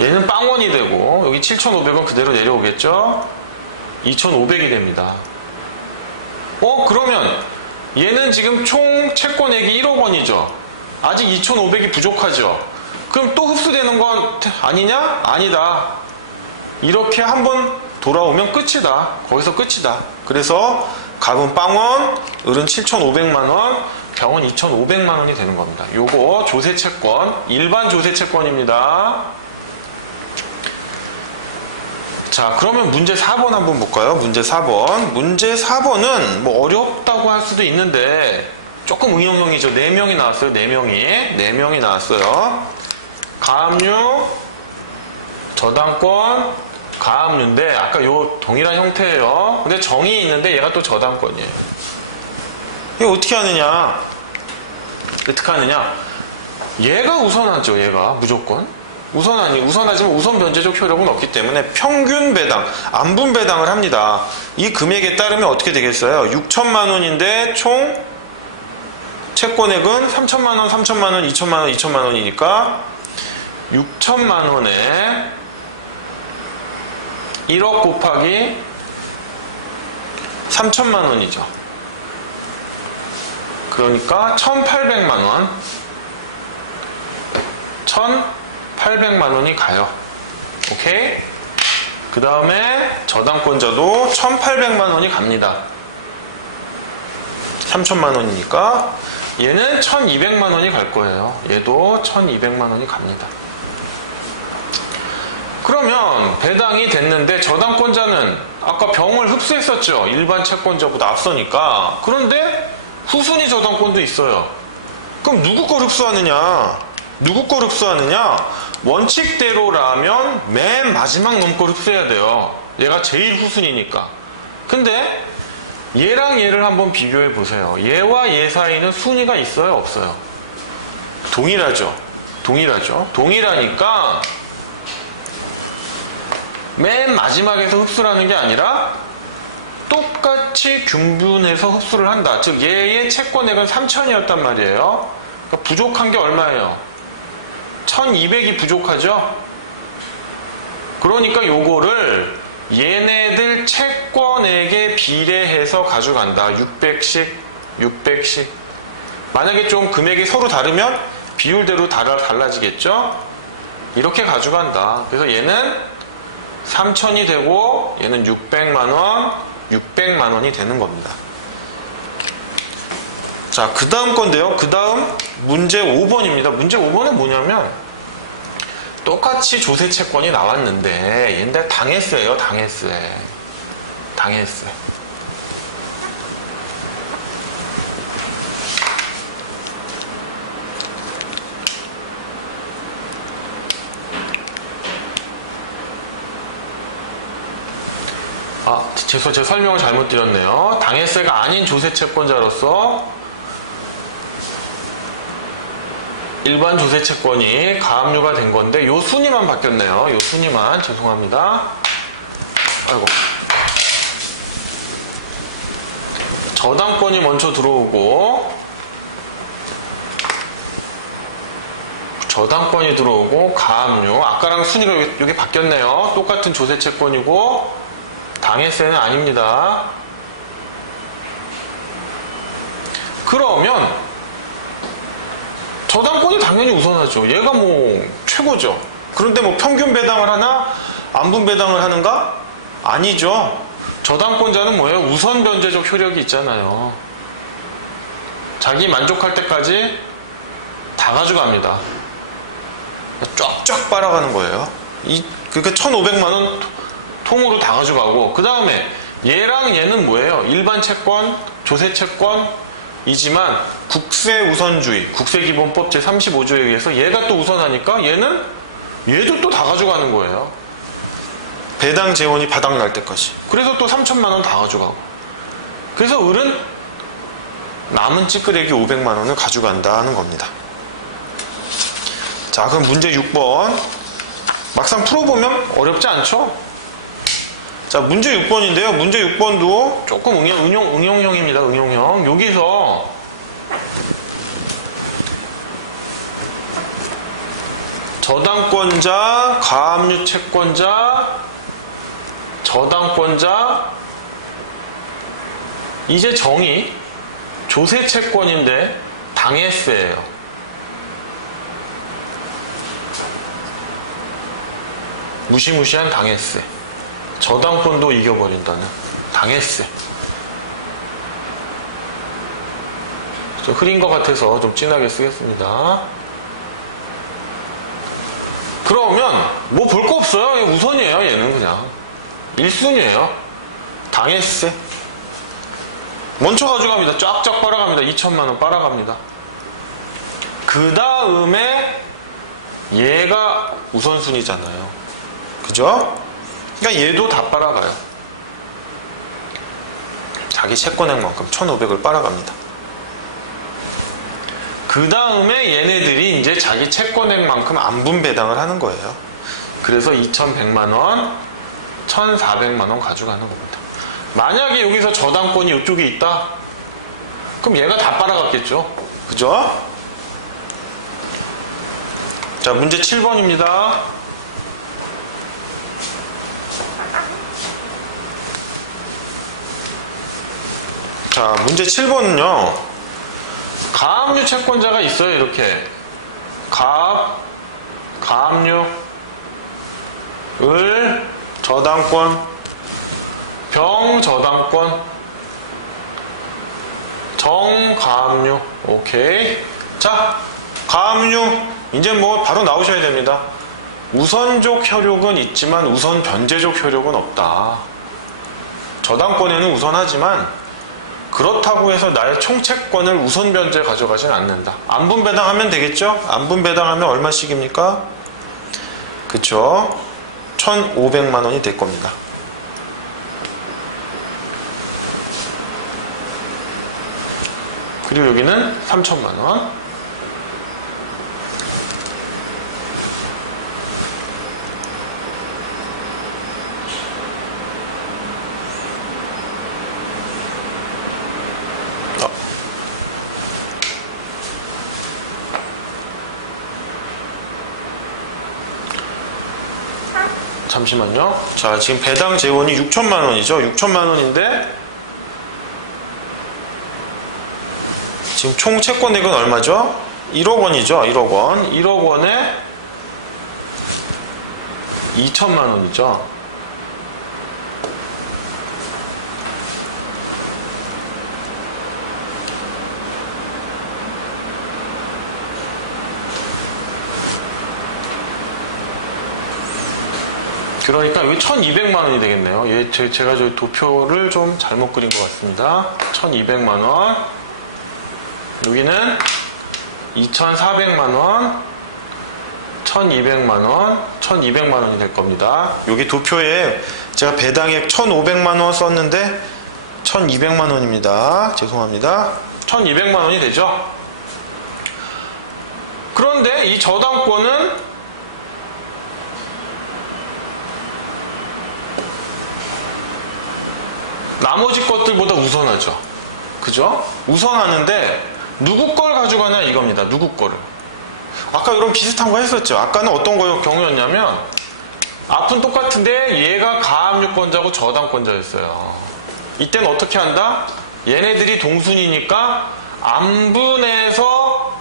얘는 빵원이 되고 여기 7,500은 그대로 내려오겠죠. 2,500이 됩니다. 그러면 얘는 지금 총 채권액이 1억 원이죠. 아직 2,500이 부족하죠. 그럼 또 흡수되는 건 아니냐? 아니다. 이렇게 한번 돌아오면 끝이다. 거기서 끝이다. 그래서 갑은 빵원, 을은 7,500만 원, 병은 2,500만 원이 되는 겁니다. 요거 조세채권, 일반 조세채권입니다. 자, 그러면 문제 4번 한번 볼까요? 문제 4번. 문제 4번은 뭐 어렵다고 할 수도 있는데 조금 응용형이죠. 4명이 나왔어요. 4명이 나왔어요. 가압류, 저당권, 가압류인데 아까 요 동일한 형태예요. 근데 정이 있는데 얘가 또 저당권이에요. 이거 어떻게 하느냐? 얘가 우선하죠. 얘가 무조건. 우선하지만 우선 변제적 효력은 없기 때문에 평균 배당, 안분 배당을 합니다. 이 금액에 따르면 어떻게 되겠어요? 6천만 원인데 총 채권액은 3천만 원, 3천만 원, 2천만 원, 2천만 원이니까 6천만 원에 1억 곱하기 3천만 원이죠. 그러니까 1,800만 원. 1,800만 원이 가요. 오케이? 그 다음에 저당권자도 1,800만 원이 갑니다. 3천만 원이니까 얘는 1,200만 원이 갈 거예요. 얘도 1,200만 원이 갑니다. 그러면 배당이 됐는데 저당권자는 아까 병을 흡수했었죠. 일반 채권자보다 앞서니까. 그런데 후순위 저당권도 있어요. 그럼 누구 걸 흡수하느냐? 원칙대로라면 맨 마지막 놈 걸 흡수해야 돼요. 얘가 제일 후순위니까. 근데 얘랑 얘를 한번 비교해 보세요. 얘와 얘 사이는 순위가 있어요? 없어요? 동일하죠. 동일하니까 맨 마지막에서 흡수를 하는 게 아니라 똑같이 균분해서 흡수를 한다. 즉 얘의 채권액은 3천이었단 말이에요. 그러니까 부족한 게 얼마예요? 1,200이 부족하죠? 그러니까 요거를 얘네들 채권액에 비례해서 가져간다. 600씩. 만약에 좀 금액이 서로 다르면 비율대로 달라지겠죠? 이렇게 가져간다. 그래서 얘는 3천이 되고 얘는 600만 원이 되는 겁니다. 자, 그 다음 건데요. 그 다음 문제 5번입니다. 문제 5번은 뭐냐면 똑같이 조세 채권이 나왔는데 얘네 당했어요. 당했어요. 제 설명을 잘못 드렸네요. 당해세가 아닌 조세 채권자로서 일반 조세 채권이 가압류가 된 건데 요 순위만 바뀌었네요. 요 순위만. 죄송합니다. 아이고. 저당권이 먼저 들어오고 가압류. 아까랑 순위가 여기 바뀌었네요. 똑같은 조세 채권이고 당해세는 아닙니다. 그러면 저당권이 당연히 우선하죠. 얘가 뭐 최고죠. 그런데 뭐 평균 배당을 하나? 안분 배당을 하는가? 아니죠. 저당권자는 뭐예요? 우선 변제적 효력이 있잖아요. 자기 만족할 때까지 다 가져갑니다. 쫙쫙 빨아가는 거예요. 그러니까 1,500만 원 통으로 다 가져가고, 그 다음에 얘랑 얘는 뭐예요? 일반 채권, 조세 채권이지만 국세 우선주의, 국세기본법 제35조에 의해서 얘가 또 우선하니까 얘도 또 다 가져가는 거예요. 배당 재원이 바닥날 때까지. 그래서 또 3천만 원 다 가져가고. 그래서 을은 남은 찌끄레기 500만 원을 가져간다 하는 겁니다. 자, 그럼 문제 6번. 막상 풀어보면 어렵지 않죠? 자, 문제 6번인데요. 문제 6번도 조금 응용형입니다. 응용형. 여기서 저당권자, 가압류 채권자, 저당권자, 이제 정의 조세 채권인데 당해세예요. 무시무시한 당해세. 저당권도 이겨버린다는 당해세. 좀 흐린 것 같아서 좀 진하게 쓰겠습니다. 그러면 뭐 볼 거 없어요. 우선이에요. 얘는 그냥 1순위예요. 당해세. 먼저 가져갑니다. 쫙쫙 빨아갑니다. 2천만 원 빨아갑니다. 그 다음에 얘가 우선순위잖아요. 그죠? 그러니까 얘도 다 빨아가요. 자기 채권액만큼 1,500을 빨아갑니다. 그 다음에 얘네들이 이제 자기 채권액만큼 안분 배당을 하는 거예요. 그래서 2,100만 원, 1,400만 원 가져가는 겁니다. 만약에 여기서 저당권이 이쪽에 있다? 그럼 얘가 다 빨아갔겠죠? 그죠? 자, 문제 7번입니다. 자, 문제 7번은요. 가압류 채권자가 있어요. 이렇게 가압류, 을, 저당권, 병, 저당권, 정, 가압류. 오케이. 자, 가압류 이제 뭐 바로 나오셔야 됩니다. 우선적 효력은 있지만 우선 변제적 효력은 없다. 저당권에는 우선하지만 그렇다고 해서 나의 총채권을 우선 변제 가져가진 않는다. 안분 배당하면 되겠죠? 안분 배당하면 얼마씩입니까? 그쵸? 1,500만 원이 될 겁니다. 그리고 여기는 3,000만 원. 잠시만요. 자, 지금 배당 재원이 6천만 원이죠. 6천만 원인데 지금 총 채권액은 얼마죠? 1억 원이죠. 1억 원. 1억 원에 2천만 원이죠. 그러니까 여기 1,200만 원이 되겠네요. 제가 저 도표를 좀 잘못 그린 것 같습니다. 1,200만 원. 여기는 2,400만 원, 1,200만 원, 1,200만 원이 될 겁니다. 여기 도표에 제가 배당액 1,500만 원 썼는데 1,200만 원입니다. 죄송합니다. 1,200만 원이 되죠. 그런데 이 저당권은 나머지 것들보다 우선하죠. 그죠? 우선하는데 누구 걸 가져가냐 이겁니다. 누구 거를. 아까 이런 비슷한 거 했었죠. 아까는 어떤 경우였냐면 앞은 똑같은데 얘가 가압류권자고 저당권자였어요. 이때는 어떻게 한다? 얘네들이 동순이니까 안분해서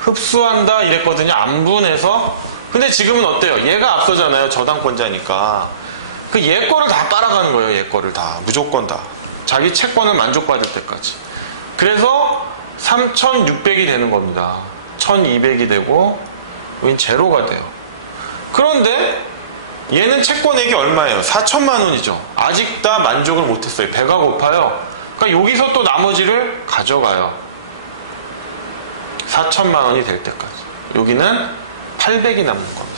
흡수한다 이랬거든요. 안분해서. 근데 지금은 어때요? 얘가 앞서잖아요. 저당권자니까. 그 얘 거를 다 빨아가는 거예요. 얘 거를 다. 무조건 다. 자기 채권을 만족받을 때까지. 그래서 3,600이 되는 겁니다. 1,200이 되고 여긴 제로가 돼요. 그런데 얘는 채권액이 얼마예요? 4천만 원이죠. 아직 다 만족을 못했어요. 배가 고파요. 그러니까 여기서 또 나머지를 가져가요. 4천만 원이 될 때까지. 여기는 800이 남는 겁니다.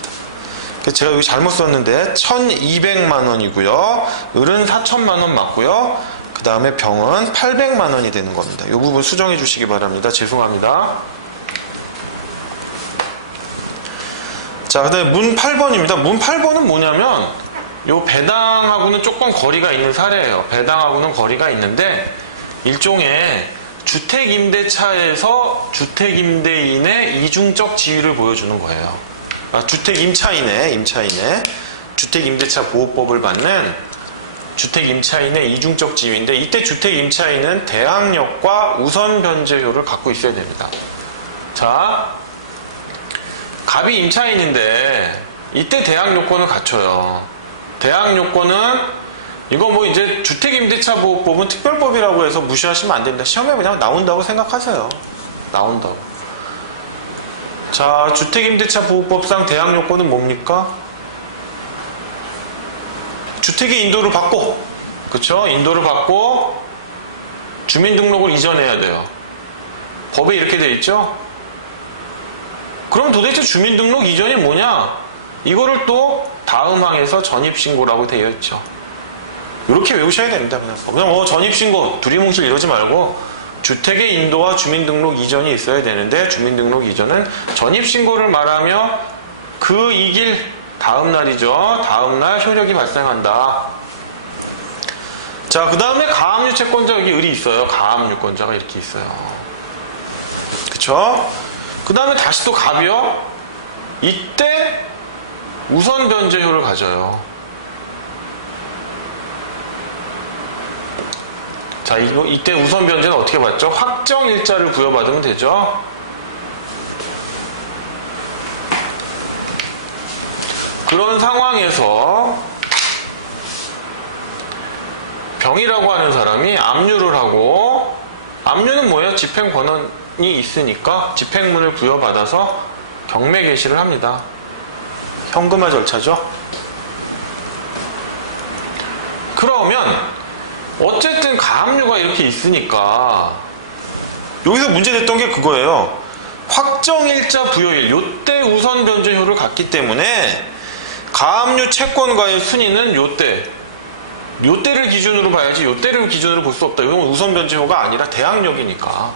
제가 여기 잘못 썼는데 1,200만 원이고요. 을은 4천만 원 맞고요. 그 다음에 병은 800만 원이 되는 겁니다. 이 부분 수정해 주시기 바랍니다. 죄송합니다. 자, 그 다음에 문 8번입니다. 문 8번은 뭐냐면 요 배당하고는 조금 거리가 있는 사례예요. 배당하고는 거리가 있는데 일종의 주택임대차에서 주택임대인의 이중적 지위를 보여주는 거예요. 주택임차인의 주택임대차 보호법을 받는 주택임차인의 이중적 지위인데 이때 주택임차인은 대항력과 우선변제효를 갖고 있어야 됩니다. 자, 갑이 임차인인데 이때 대항요건을 갖춰요. 대항요건은 이거 뭐 이제 주택임대차 보호법은 특별법이라고 해서 무시하시면 안 됩니다. 시험에 그냥 나온다고 생각하세요. 나온다고. 자, 주택임대차 보호법상 대항요건은 뭡니까? 주택의 인도를 받고, 그쵸? 인도를 받고 주민등록을 이전해야 돼요. 법에 이렇게 돼 있죠? 그럼 도대체 주민등록 이전이 뭐냐? 이거를 또 다음 항에서 전입신고라고 되어 있죠. 이렇게 외우셔야 됩니다. 그냥 전입신고, 두리뭉실 이러지 말고 주택의 인도와 주민등록 이전이 있어야 되는데 주민등록 이전은 전입신고를 말하며 그 이길 다음날이죠. 다음날 효력이 발생한다. 자, 그 다음에 가압류 채권자 여기 을이 있어요. 가압류권자가 이렇게 있어요. 그쵸? 그 다음에 다시 또 갑이요. 이때 우선 변제효를 가져요. 자, 이때 우선 변제는 어떻게 받죠? 확정 일자를 부여받으면 되죠. 그런 상황에서 병이라고 하는 사람이 압류를 하고, 압류는 뭐예요? 집행 권한이 있으니까 집행문을 부여받아서 경매 개시를 합니다. 현금화 절차죠. 그러면 어쨌든 가압류가 이렇게 있으니까 여기서 문제됐던 게 그거예요. 확정일자 부여일, 요때 우선 변제효를 갖기 때문에 가압류 채권과의 순위는 요때를 기준으로 봐야지 요때를 기준으로 볼 수 없다. 이건 우선 변제효가 아니라 대항력이니까.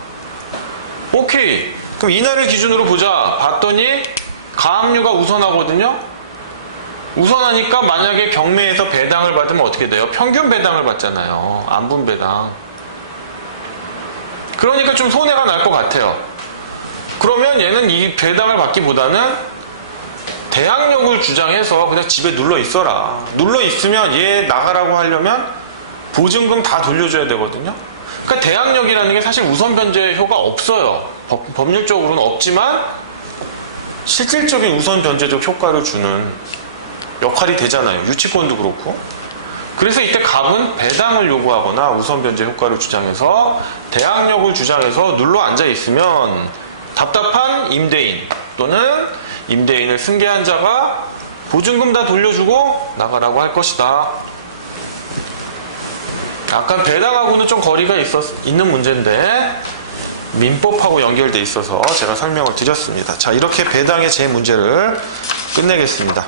오케이. 그럼 이날을 기준으로 보자. 봤더니 가압류가 우선하거든요. 우선하니까 만약에 경매에서 배당을 받으면 어떻게 돼요? 평균 배당을 받잖아요. 안분 배당. 그러니까 좀 손해가 날 것 같아요. 그러면 얘는 이 배당을 받기보다는 대항력을 주장해서 그냥 집에 눌러 있어라. 눌러 있으면 얘 나가라고 하려면 보증금 다 돌려줘야 되거든요. 그러니까 대항력이라는 게 사실 우선 변제효가 없어요. 법률적으로는 없지만 실질적인 우선 변제적 효과를 주는 역할이 되잖아요. 유치권도 그렇고. 그래서 이때 갑은 배당을 요구하거나 우선 변제 효과를 주장해서 대항력을 주장해서 눌러 앉아 있으면 답답한 임대인 또는 임대인을 승계한 자가 보증금 다 돌려주고 나가라고 할 것이다. 약간 배당하고는 좀 거리가 있는 문제인데 민법하고 연결돼 있어서 제가 설명을 드렸습니다. 자, 이렇게 배당의 제 문제를 끝내겠습니다.